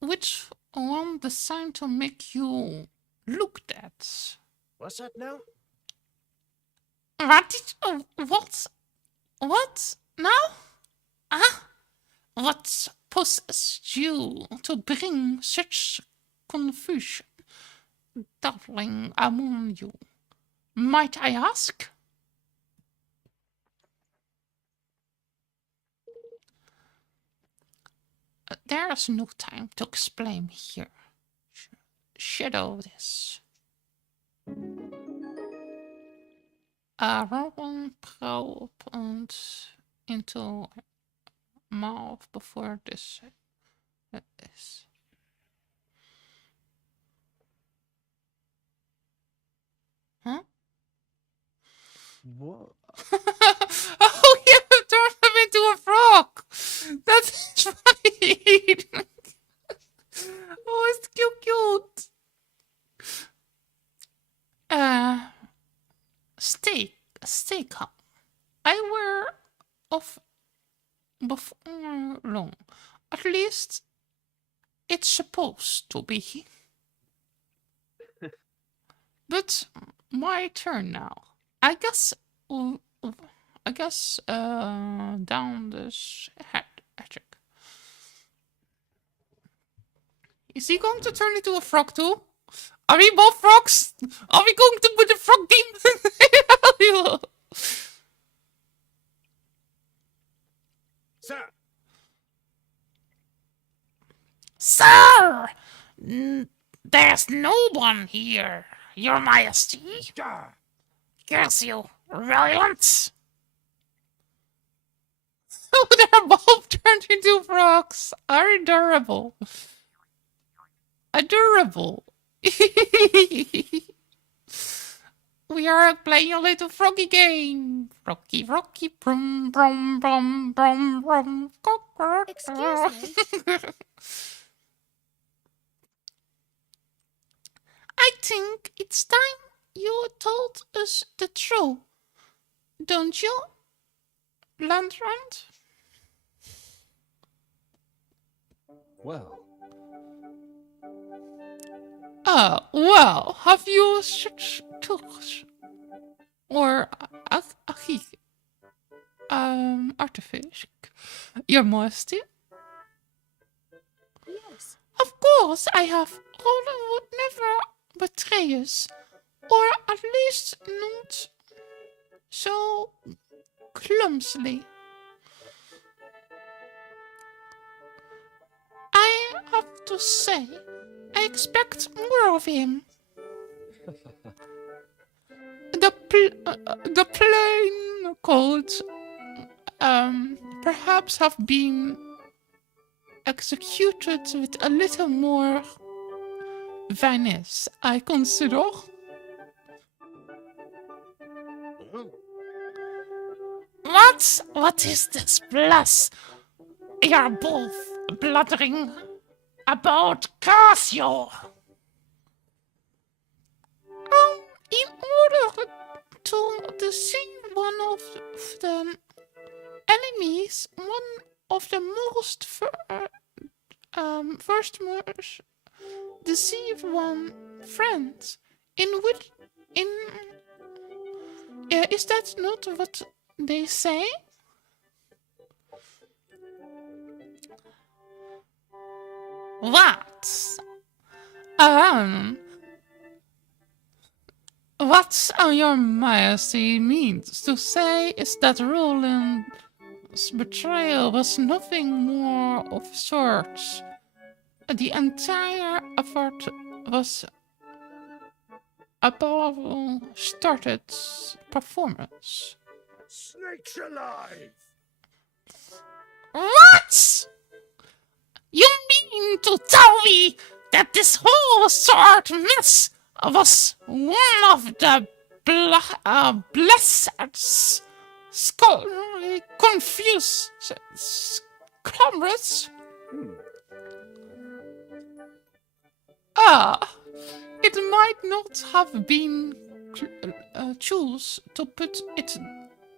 Which one designed to make you look dead? What's that now? What? What? Now? What possessed you to bring such confusion, darling, among you? Might I ask? There's no time to explain here. Shadow this. Robin propped into mouth before this. Huh? What? Oh, you turned him into a frog! That's right! Oh, it's cute! Stay calm. I were off before long. At least it's supposed to be. But my turn now. I guess down this hatchet. Is he going to turn into a frog too? Are we both frogs? Are we going to put a frog game? Sir! Sir! There's no one here, Your Majesty. Curse you, revenant! Oh, they're both turned into frogs. Are adorable. Adorable. We are playing a little froggy game. Froggy, brum, brum, brum, brum, brum. Excuse me? I think it's time you told us the truth. Don't you, Lantern? Well, Well, have you such tools? Or artifice? Your Majesty? Yes. Of course I have. Roland would never betray us. Or at least not so clumsily. I have to say, I expect more of him. The plain cold perhaps have been executed with a little more finesse, I consider. What is this plus? You're both bluttering about Casio. In order to deceive one of the enemies, one of the most first most deceive one friend. Is that not what they say? What? What Your Majesty means to say is that Roland's betrayal was nothing more of sorts. The entire effort was above started performance. Snakes alive! What? You mean to tell me that this whole sword mess was one of the blessed confused, comrades. It might not have been choose to put it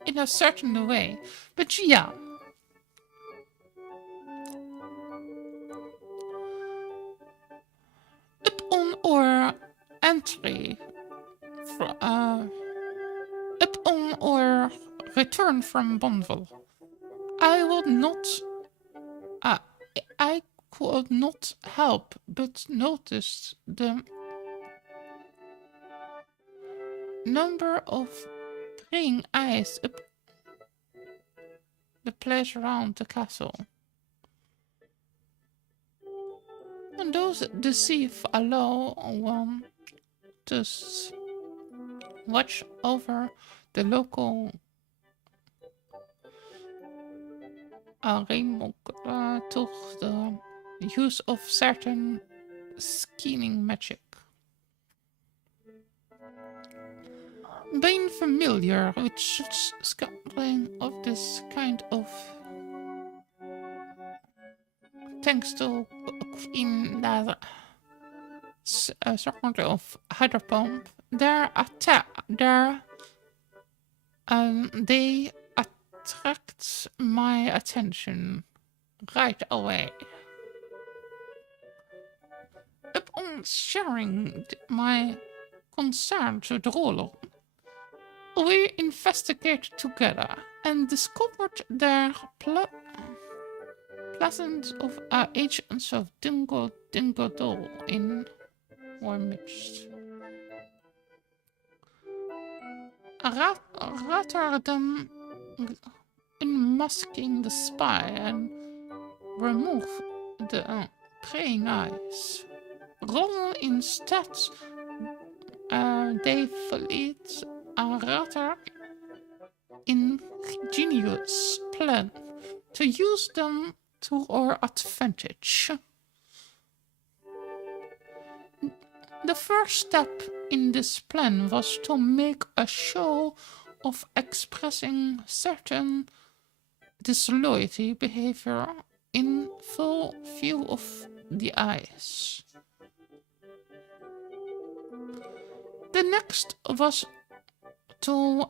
in a certain way, but yeah. Upon our entry, upon our return from Bonville, I could not help but notice the number of praying eyes up the place around the castle. And those deceive allow one to watch over the local arena to the use of certain scheming magic. Being familiar with such scattering of this kind of thanks to Queen sort of Hyderpump, they attract my attention right away. Upon sharing my concerns with Rolo, we investigated together and discovered their presence of agents of Ding Dong Dell in our midst. Rather than unmasking the spy and remove the praying eyes, Ron instead they lead a rather ingenious plan to use them to our advantage. The first step in this plan was to make a show of expressing certain disloyalty behavior in full view of the eyes. The next was to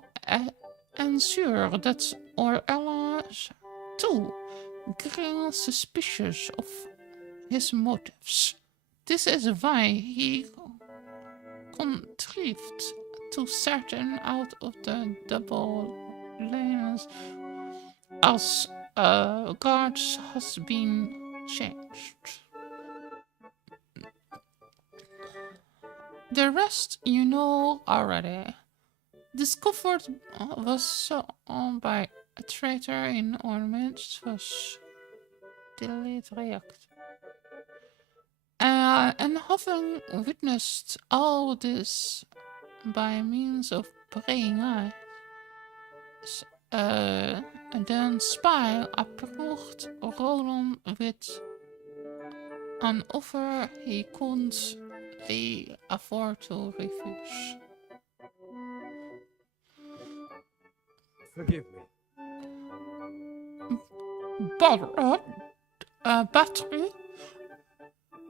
ensure that our allies too grew suspicious of his motives. This is why he contrived to certain out of the double lanes as guards has been changed. The rest you know already. Discovered was so by a traitor in our midst was delayed react. And having witnessed all this by means of praying eyes, then spy approached Roland with an offer he couldn't afford to refuse. Forgive me. Battery,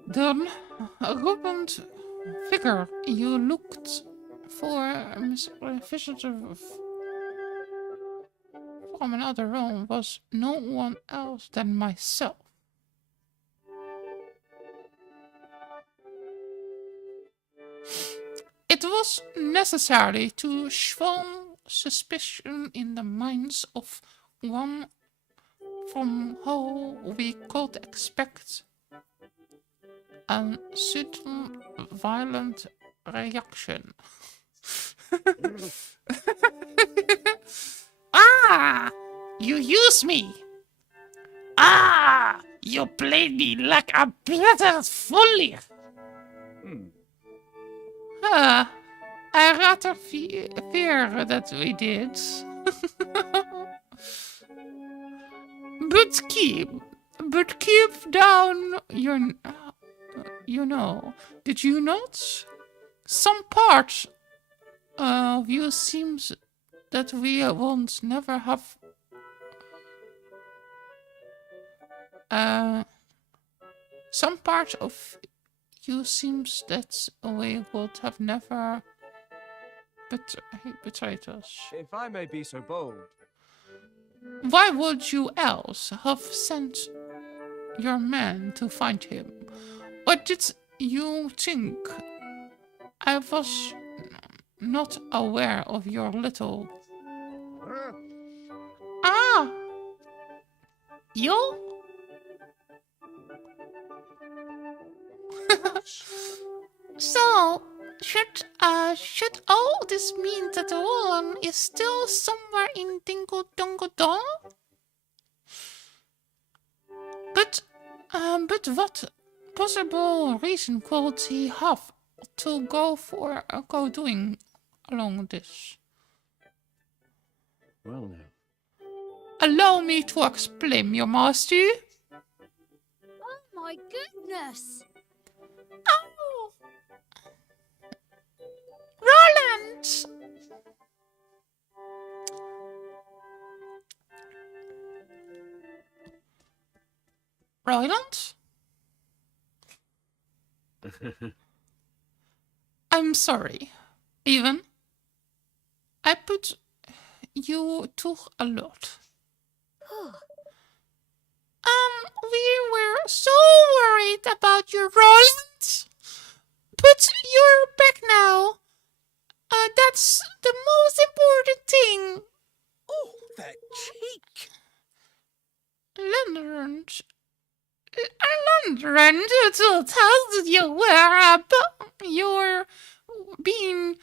the ruined figure you looked for, Miss Visitor from another room, was no one else than myself. It was necessary to show suspicion in the minds of one from whom we could expect a sudden violent reaction. You use me! You played me like a bitter fool! I rather fear that we did. But keep down your, did you not? Some part of you seems that we won't never have some part of you seems that we would have never betrayed us. If I may be so bold. Why would you else have sent your men to find him? Or did you think I was not aware of your little... Ah! You? So, should all this mean that Roland is still somewhere in Ding Dong Dell? But what possible reason could he have to go doing along this? Well now. Allow me to explain, your master. Oh my goodness! Oh! Roland! Roland? I'm sorry. Even I put you to a lot. We were so worried about you, Roland. But you're back now. That's the most important thing. Oh, that cheek! Leonard, to tell you where you're being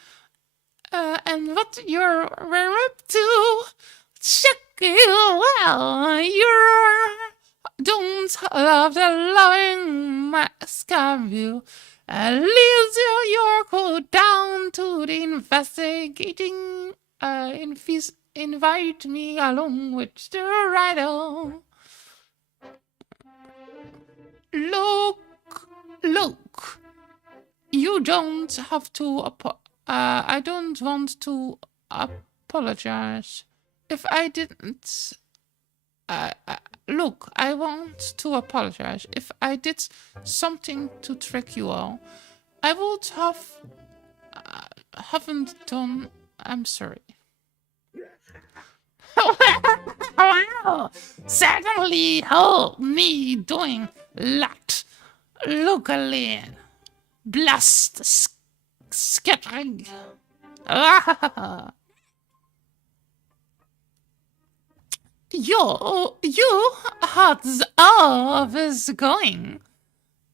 and what you're up to. Check it well. You don't love the loving mask of you. Leads your code down to the investigating. Invite me along with the rider. Look. You don't have to. I don't want to apologize. If I didn't. Look, I want to apologize. If I did something to trick you all, I would haven't done. I'm sorry. Well, certainly help me doing that. Locally, blast scattering. You had all of this going.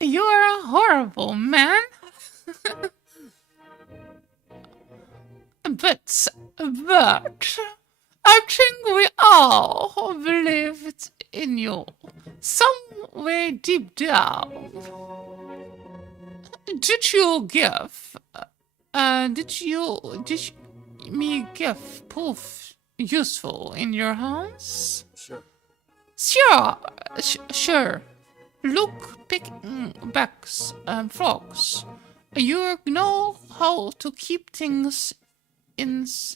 You're a horrible man. but I think we all believed in you somewhere deep down. Did you me give proof useful in your hands? Sure. Look, picking backs and frogs. You know how to keep things interesting.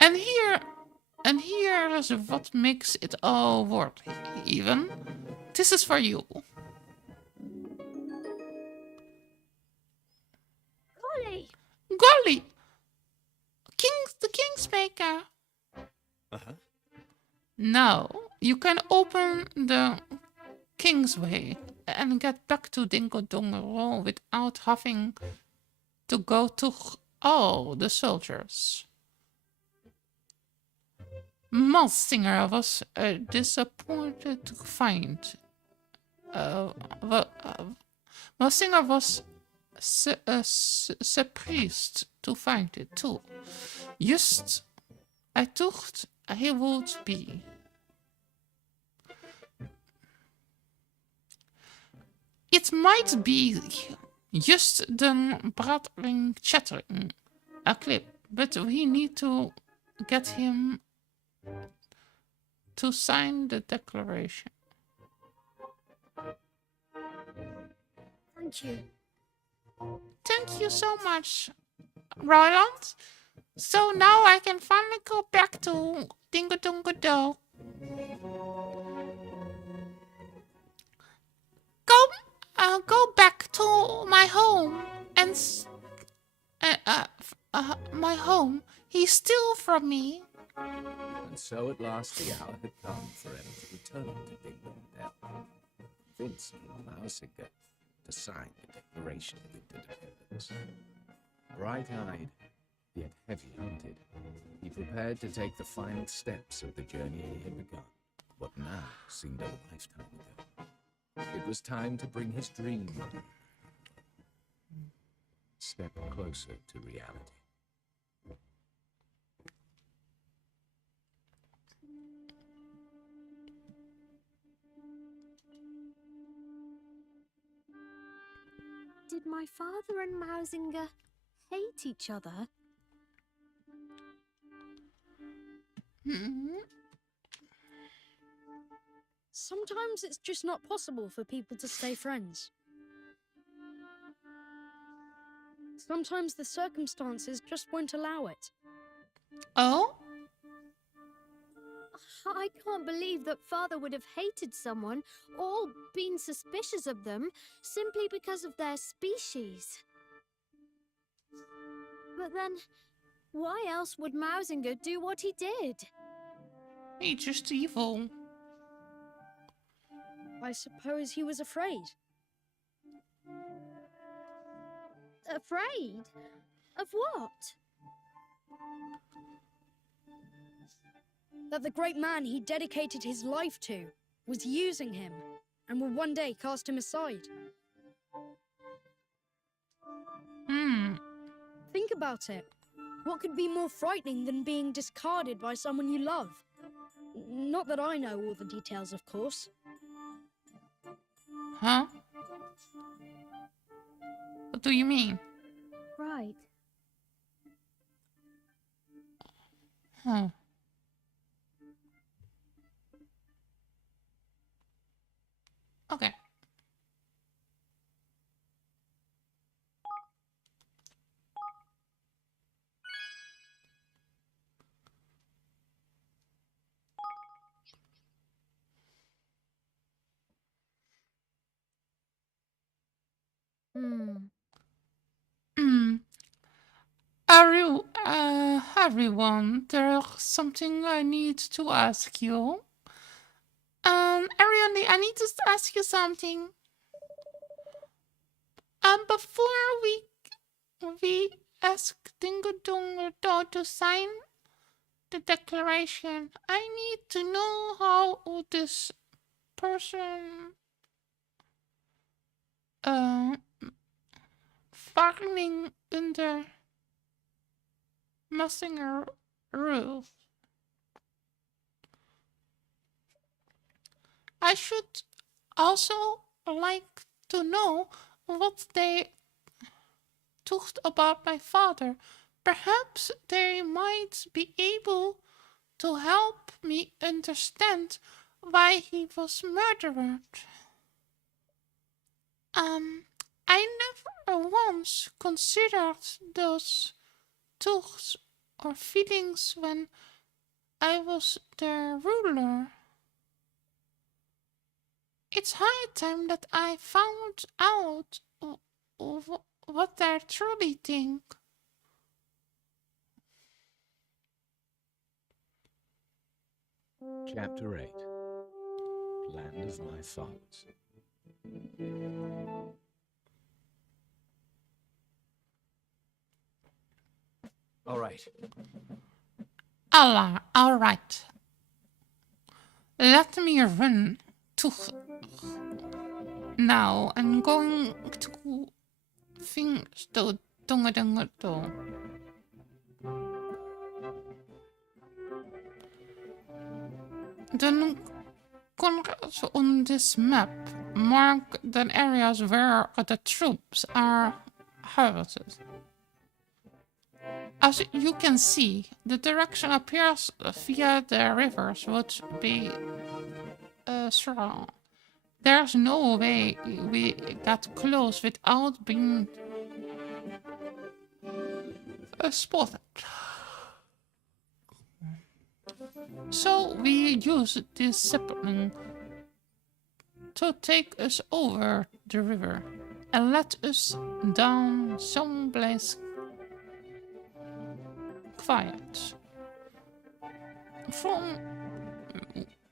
And here's what makes it all worth even. This is for you. Golly! The Kingsmaker. Now you can open the Kingsway and get back to Ding Dong Dell without having to go to all the soldiers. Monsignor was disappointed to find. Monsignor was surprised to find it too. Just, I thought he would be. It might be just the brattling chattering a clip, but we need to get him to sign the declaration. Thank you. Thank you so much, Roland. So now I can finally go back to Ding Dong Dell. Go back to my home and my home. He stole from me. And so at last the hour had come for him to return to Ding Dong Dell. Vincent Mausinger to sign the Declaration of Independence. Bright-eyed, yet heavy-hearted, he prepared to take the final steps of the journey he had begun, what now seemed a lifetime ago. It was time to bring his dream a step closer to reality. Did my father and Mausinger hate each other? Sometimes it's just not possible for people to stay friends. Sometimes the circumstances just won't allow it. Oh? I can't believe that father would have hated someone or been suspicious of them simply because of their species. But then, why else would Mausinger do what he did? He's just evil. I suppose he was afraid. Afraid? Of what? That the great man he dedicated his life to was using him and would one day cast him aside. Think about it. What could be more frightening than being discarded by someone you love? Not that I know all the details, of course. Huh? What do you mean? Right. Huh. Okay. Everyone, there's something I need to ask you. Ariane, I need to ask you something. Before we ask Ding Dong Dell to sign the declaration, I need to know how this person farming under Messinger roof. I should also like to know what they talked about my father. Perhaps they might be able to help me understand why he was murdered. I never once considered those thoughts or feelings when I was their ruler. It's high time that I found out what they truly think. Chapter 8. Land of My Fathers. All right. All right. Let me run to... Now I'm going to things to Dongadongato. Then corners on this map mark the areas where the troops are harvested. As you can see, the direction appears via the rivers would be strong. there's no way we got close without being spotted. So we use this sapling to take us over the river and let us down someplace quiet.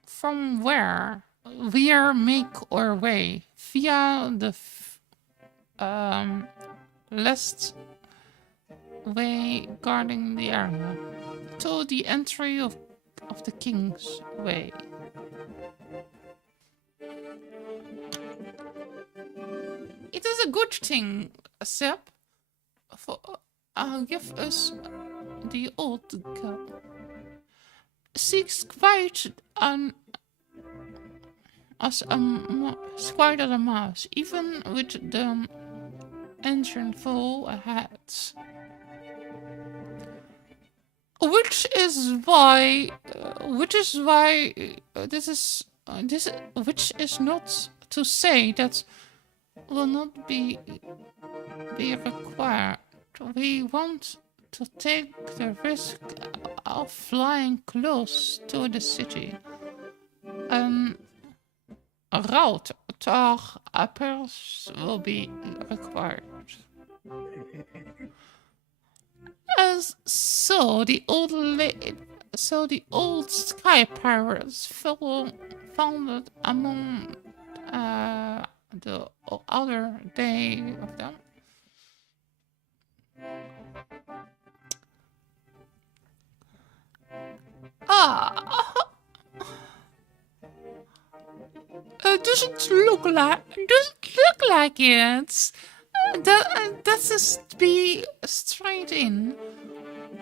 From where we'll make our way via the last way guarding the area to the entry of the King's Way. It is a good thing, Sep, for give us the old girl. She's quite as quiet as a mouse, even with the engine full ahead. Which is why this which is not to say that will not be required. We want to take the risk of flying close to the city. A route to Paris will be required. So the old sky pirates founded among the other day of them. Doesn't look like it. That's just be straight in.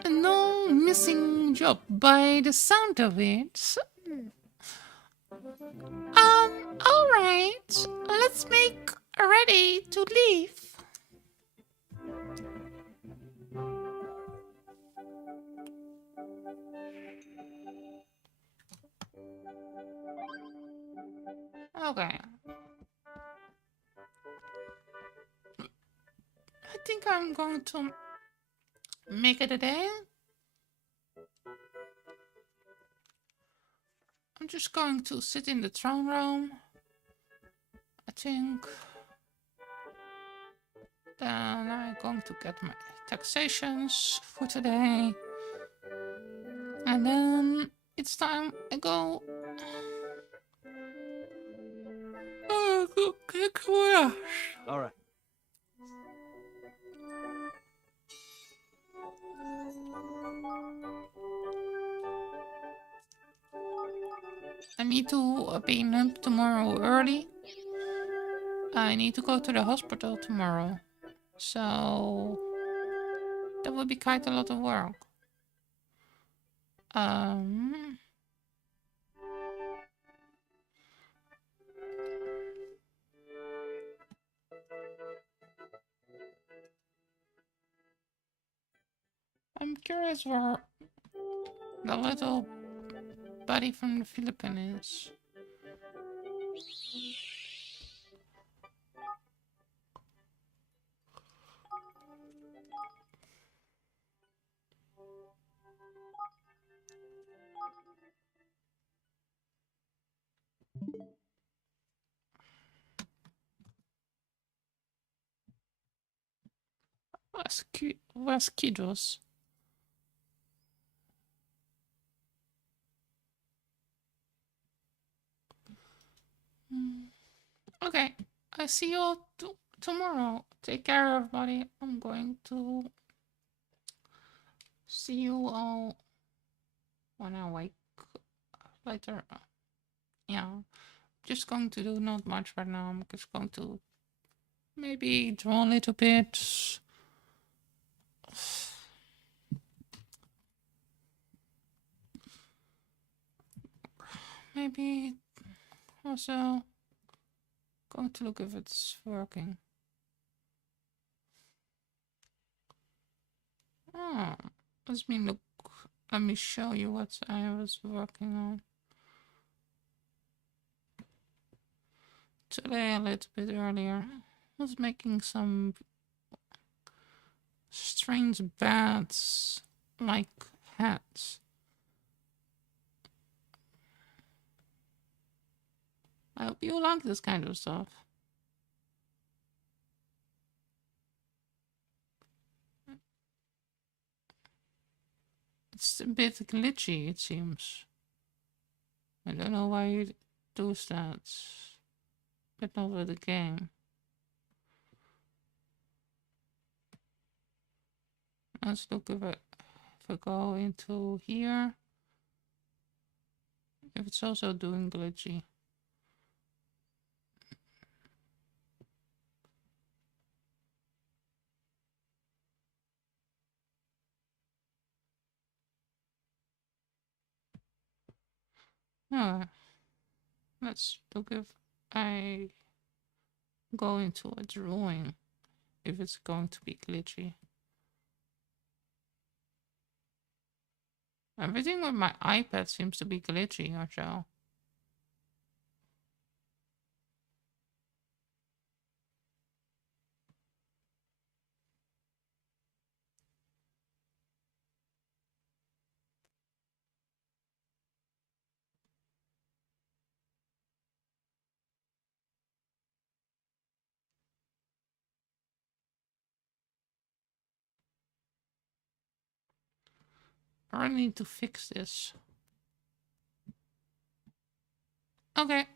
No missing job by the sound of it. Alright, let's make ready to leave. Okay. I think I'm going to make it a day. I'm just going to sit in the throne room. I think. Then I'm going to get my taxations for today. And then it's time I go. Go kick ass. All right. I need to be up tomorrow early. I need to go to the hospital tomorrow. So that would be quite a lot of work. I'm curious where the little buddy from the Philippines is. Where's Kiddos? Okay, I see you all tomorrow. Take care, everybody. I'm going to see you all when I wake later. Yeah, just going to do not much right now. I'm just going to maybe draw a little bit. Maybe also going to look if it's working. Oh, let me show you what I was working on. today a little bit earlier. I was making some strange bats like hats. I hope you like this kind of stuff. It's a bit glitchy, it seems. I don't know why it does that. But not with the game. Let's look if I go into here. If it's also doing glitchy. Let's look if I go into a drawing, if it's going to be glitchy. Everything with my iPad seems to be glitchy or so. I need to fix this. Okay.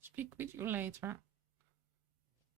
Speak with you later.